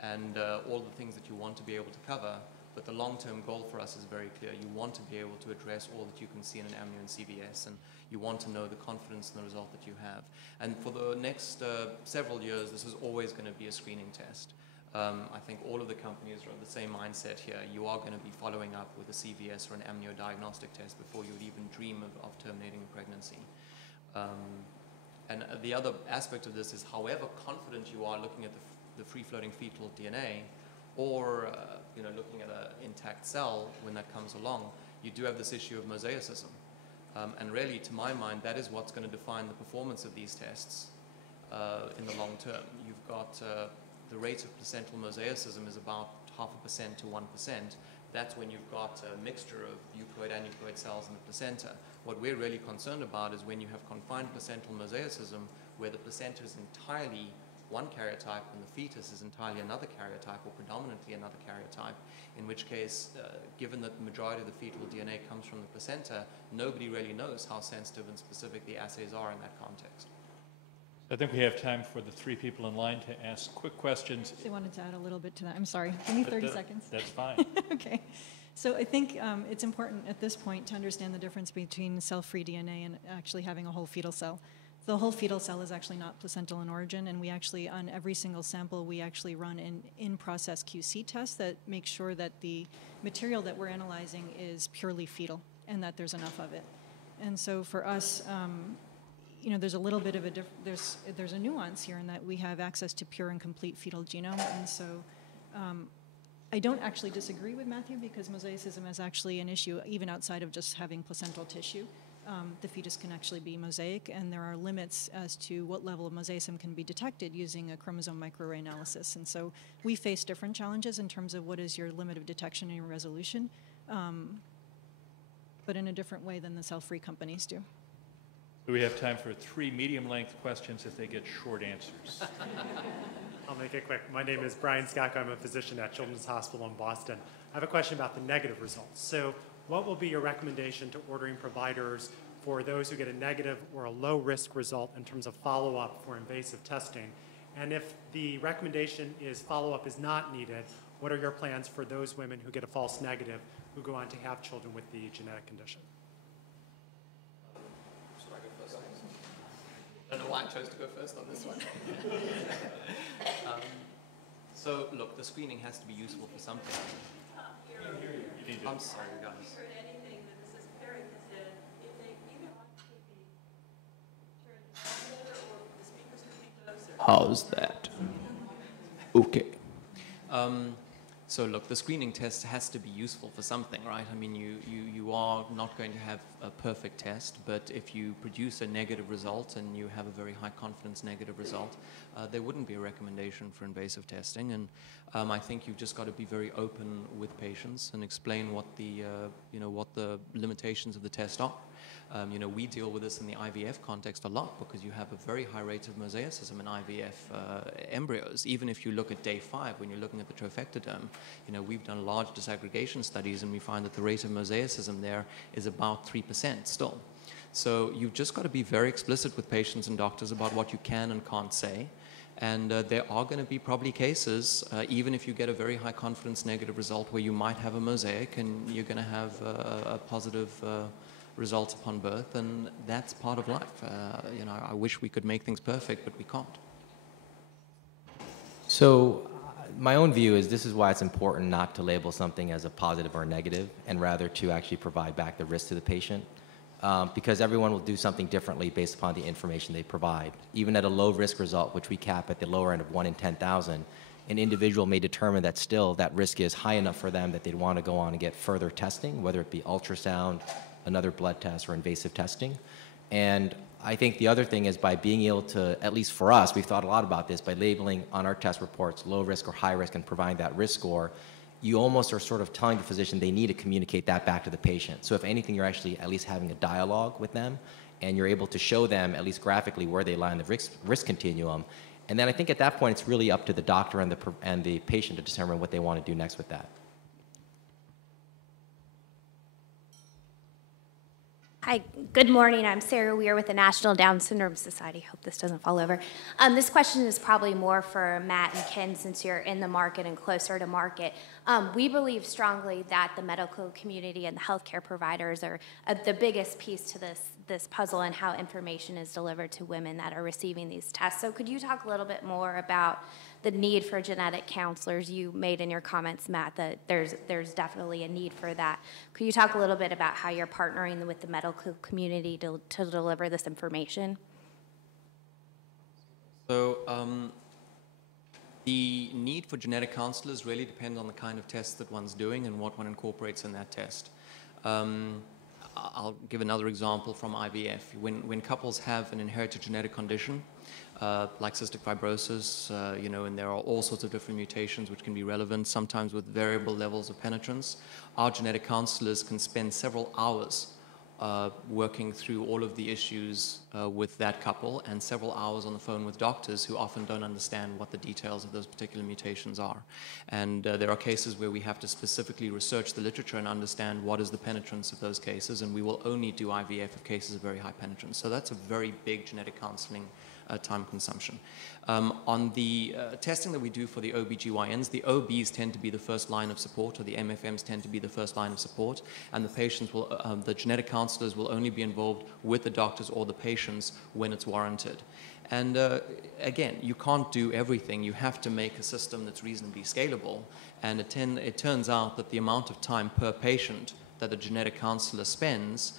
and all the things that you want to be able to cover, but the long-term goal for us is very clear. You want to be able to address all that you can see in an amnio and CVS, and you want to know the confidence in the result that you have. And for the next several years, this is always going to be a screening test. I think all of the companies are of the same mindset here. You are going to be following up with a CVS or an amnio diagnostic test before you would even dream of terminating a pregnancy. And the other aspect of this is, however confident you are looking at the free-floating fetal DNA, or looking at an intact cell when that comes along, you do have this issue of mosaicism. And really, to my mind, that is what's going to define the performance of these tests in the long term. You've got the rate of placental mosaicism is about 0.5% to 1%. That's when you've got a mixture of euploid and aneuploid cells in the placenta. What we're really concerned about is when you have confined placental mosaicism, where the placenta is entirely one karyotype and the fetus is entirely another karyotype, or predominantly another karyotype, in which case, given that the majority of the fetal DNA comes from the placenta, nobody really knows how sensitive and specific the assays are in that context. I think we have time for the three people in line to ask quick questions. I wanted to add a little bit to that. I'm sorry. Give me 30 seconds. That's fine. Okay. So I think it's important at this point to understand the difference between cell-free DNA and actually having a whole fetal cell. The whole fetal cell is actually not placental in origin, and we actually, on every single sample, we actually run an in-process QC test that makes sure that the material that we're analyzing is purely fetal and that there's enough of it. And so for us, there's a little bit of there's a nuance here in that we have access to pure and complete fetal genome, and so I don't actually disagree with Matthew, because mosaicism is actually an issue even outside of just having placental tissue. the fetus can actually be mosaic, and there are limits as to what level of mosaicism can be detected using a chromosome microarray analysis. And so we face different challenges in terms of what is your limit of detection and your resolution, but in a different way than the cell-free companies do. Do we have time for 3 medium-length questions if they get short answers? I'll make it quick. My name is Brian Skak. I'm a physician at Children's Hospital in Boston. I have a question about the negative results. So what will be your recommendation to ordering providers for those who get a negative or a low-risk result in terms of follow-up for invasive testing? And if the recommendation is follow-up is not needed, what are your plans for those women who get a false negative who go on to have children with the genetic condition? I don't know why I chose to go first on this one. So, look, the screening has to be useful for something. I'm sorry, guys. How's that? Okay. So look, the screening test has to be useful for something, right? I mean, you are not going to have a perfect test, but if you produce a negative result and you have a very high confidence negative result, there wouldn't be a recommendation for invasive testing. And I think you've just got to be very open with patients and explain what the, what the limitations of the test are. We deal with this in the IVF context a lot because you have a very high rate of mosaicism in IVF embryos. Even if you look at day 5, when you're looking at the trophectoderm, we've done large disaggregation studies and we find that the rate of mosaicism there is about 3% still. So you've just got to be very explicit with patients and doctors about what you can and can't say. And there are going to be probably cases, even if you get a very high confidence negative result, where you might have a mosaic and you're going to have a positive results upon birth, and that's part of life. I wish we could make things perfect, but we can't. So my own view is this is why it's important not to label something as a positive or negative, and rather to actually provide back the risk to the patient, because everyone will do something differently based upon the information they provide. Even at a low risk result, which we cap at the lower end of 1 in 10,000, an individual may determine that still that risk is high enough for them that they'd want to go on and get further testing, whether it be ultrasound, another blood test, or invasive testing. And I think the other thing is by being able to, at least for us, we've thought a lot about this, by labeling on our test reports low risk or high risk and providing that risk score, you almost are sort of telling the physician they need to communicate that back to the patient. So if anything, you're actually at least having a dialogue with them, and you're able to show them, at least graphically, where they lie in the risk continuum. And then I think at that point, it's really up to the doctor and the patient to determine what they want to do next with that. Hi, good morning. I'm Sarah Weir with the National Down Syndrome Society. Hope this doesn't fall over. This question is probably more for Matt and Ken, since you're in the market and closer to market. We believe strongly that the medical community and the healthcare providers are the biggest piece to this puzzle and how information is delivered to women that are receiving these tests. So could you talk a little bit more about the need for genetic counselors? You made in your comments, Matt, that there's definitely a need for that. Could you talk a little bit about how you're partnering with the medical community to deliver this information? So the need for genetic counselors really depends on the kind of test that one's doing and what one incorporates in that test. I'll give another example from IVF. When couples have an inherited genetic condition, like cystic fibrosis, and there are all sorts of different mutations which can be relevant, sometimes with variable levels of penetrance. Our genetic counselors can spend several hours working through all of the issues with that couple, and several hours on the phone with doctors who often don't understand what the details of those particular mutations are. And there are cases where we have to specifically research the literature and understand what is the penetrance of those cases, and we will only do IVF if cases of very high penetrance. So that's a very big genetic counseling time consumption. On the testing that we do for the OBGYNs, the OBs tend to be the first line of support, or the MFMs tend to be the first line of support, and the patients will, the genetic counselors will only be involved with the doctors or the patients when it's warranted. And again, you can't do everything. You have to make a system that's reasonably scalable, and it turns out that the amount of time per patient that a genetic counselor spends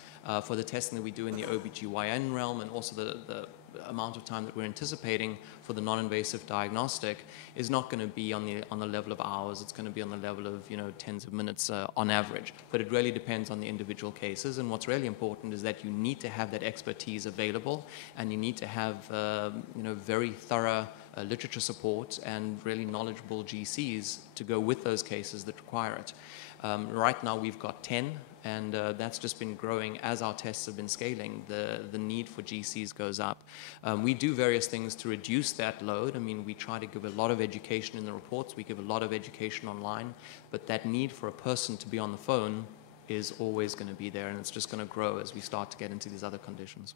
for the testing that we do in the OBGYN realm, and also the amount of time that we're anticipating for the non-invasive diagnostic is not going to be on the level of hours. It's going to be on the level of tens of minutes on average. But it really depends on the individual cases. And what's really important is that you need to have that expertise available, and you need to have very thorough literature support and really knowledgeable GCs to go with those cases that require it. Right now we've got 10, and that's just been growing as our tests have been scaling. The need for GCs goes up. We do various things to reduce that load. I mean, we try to give a lot of education in the reports. We give a lot of education online, but that need for a person to be on the phone is always going to be there, and it's just going to grow as we start to get into these other conditions.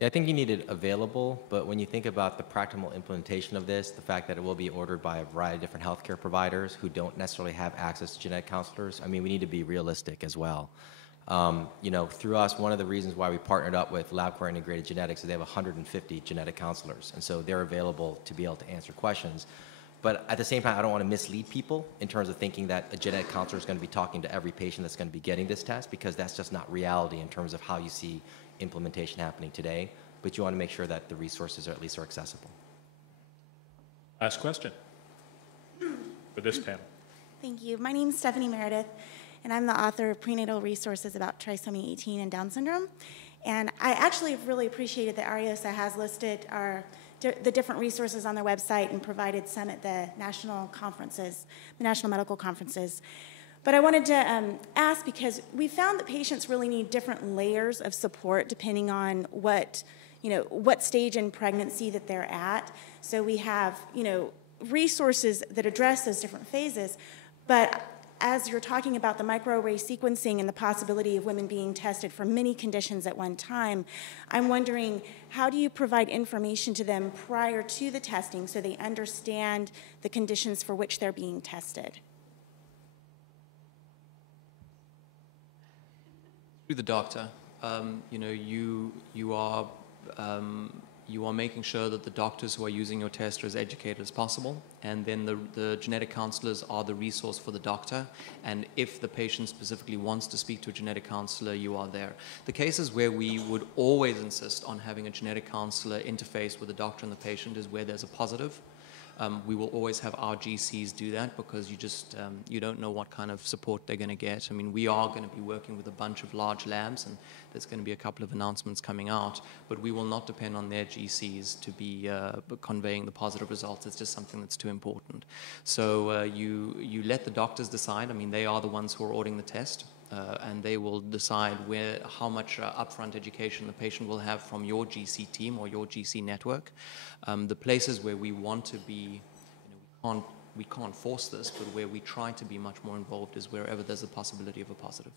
Yeah, I think you need it available, but when you think about the practical implementation of this, the fact that it will be ordered by a variety of different healthcare providers who don't necessarily have access to genetic counselors, I mean, we need to be realistic as well. Through us, one of the reasons why we partnered up with LabCorp Integrated Genetics is they have 150 genetic counselors, and so they're available to be able to answer questions. But at the same time, I don't want to mislead people in terms of thinking that a genetic counselor is going to be talking to every patient that's going to be getting this test, because that's just not reality in terms of how you see implementation happening today. But you want to make sure that the resources at least are accessible. Last question for this panel. Thank you. My name is Stephanie Meredith, and I'm the author of Prenatal Resources about Trisomy 18 and Down syndrome. And I actually have really appreciated that Ariosa has listed the different resources on their website and provided some at the national conferences, the national medical conferences. But I wanted to ask, because we found that patients really need different layers of support depending on what stage in pregnancy that they're at. So we have, resources that address those different phases. But as you're talking about the microarray sequencing and the possibility of women being tested for many conditions at one time, I'm wondering, how do you provide information to them prior to the testing so they understand the conditions for which they're being tested? Through the doctor, you are making sure that the doctors who are using your test are as educated as possible, and then the genetic counselors are the resource for the doctor, and if the patient specifically wants to speak to a genetic counselor, you are there. The cases where we would always insist on having a genetic counselor interface with the doctor and the patient is where there's a positive. We will always have our GCs do that, because you don't know what kind of support they're going to get. I mean, we are going to be working with a bunch of large labs, and there's going to be a couple of announcements coming out, but we will not depend on their GCs to be conveying the positive results. It's just something that's too important. So you let the doctors decide. I mean, they are the ones who are ordering the test. And they will decide how much upfront education the patient will have from your GC team or your GC network. The places where we want to be, we can't force this, but where we try to be much more involved is wherever there's a possibility of a positive.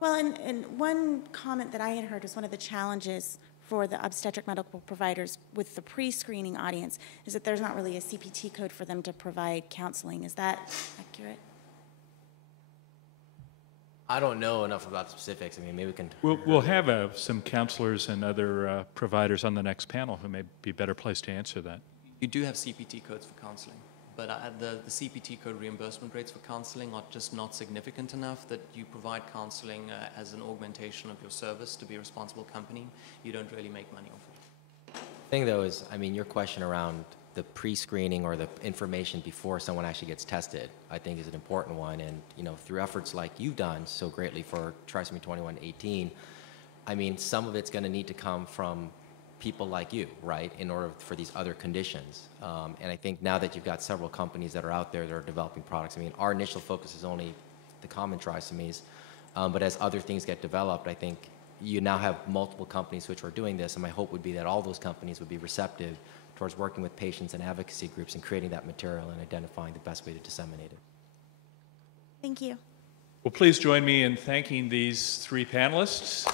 Well, and one comment that I had heard was one of the challenges for the obstetric medical providers with the pre-screening audience is that there's not really a CPT code for them to provide counseling. Is that accurate? I don't know enough about the specifics. I mean, maybe we can... We'll have some counselors and other providers on the next panel who may be better placed to answer that. You do have CPT codes for counseling, but the CPT code reimbursement rates for counseling are just not significant enough that you provide counseling as an augmentation of your service to be a responsible company. You don't really make money off it. The thing, though, is, I mean, your question around the pre-screening or the information before someone actually gets tested, I think is an important one. And, through efforts like you've done so greatly for Trisomy 21-18, I mean, some of it's going to need to come from people like you, right, in order for these other conditions. And I think now that you've got several companies that are out there that are developing products, I mean, our initial focus is only the common trisomies, but as other things get developed, I think you now have multiple companies which are doing this, and my hope would be that all those companies would be receptive towards working with patients and advocacy groups and creating that material and identifying the best way to disseminate it. Thank you. Well, please join me in thanking these three panelists.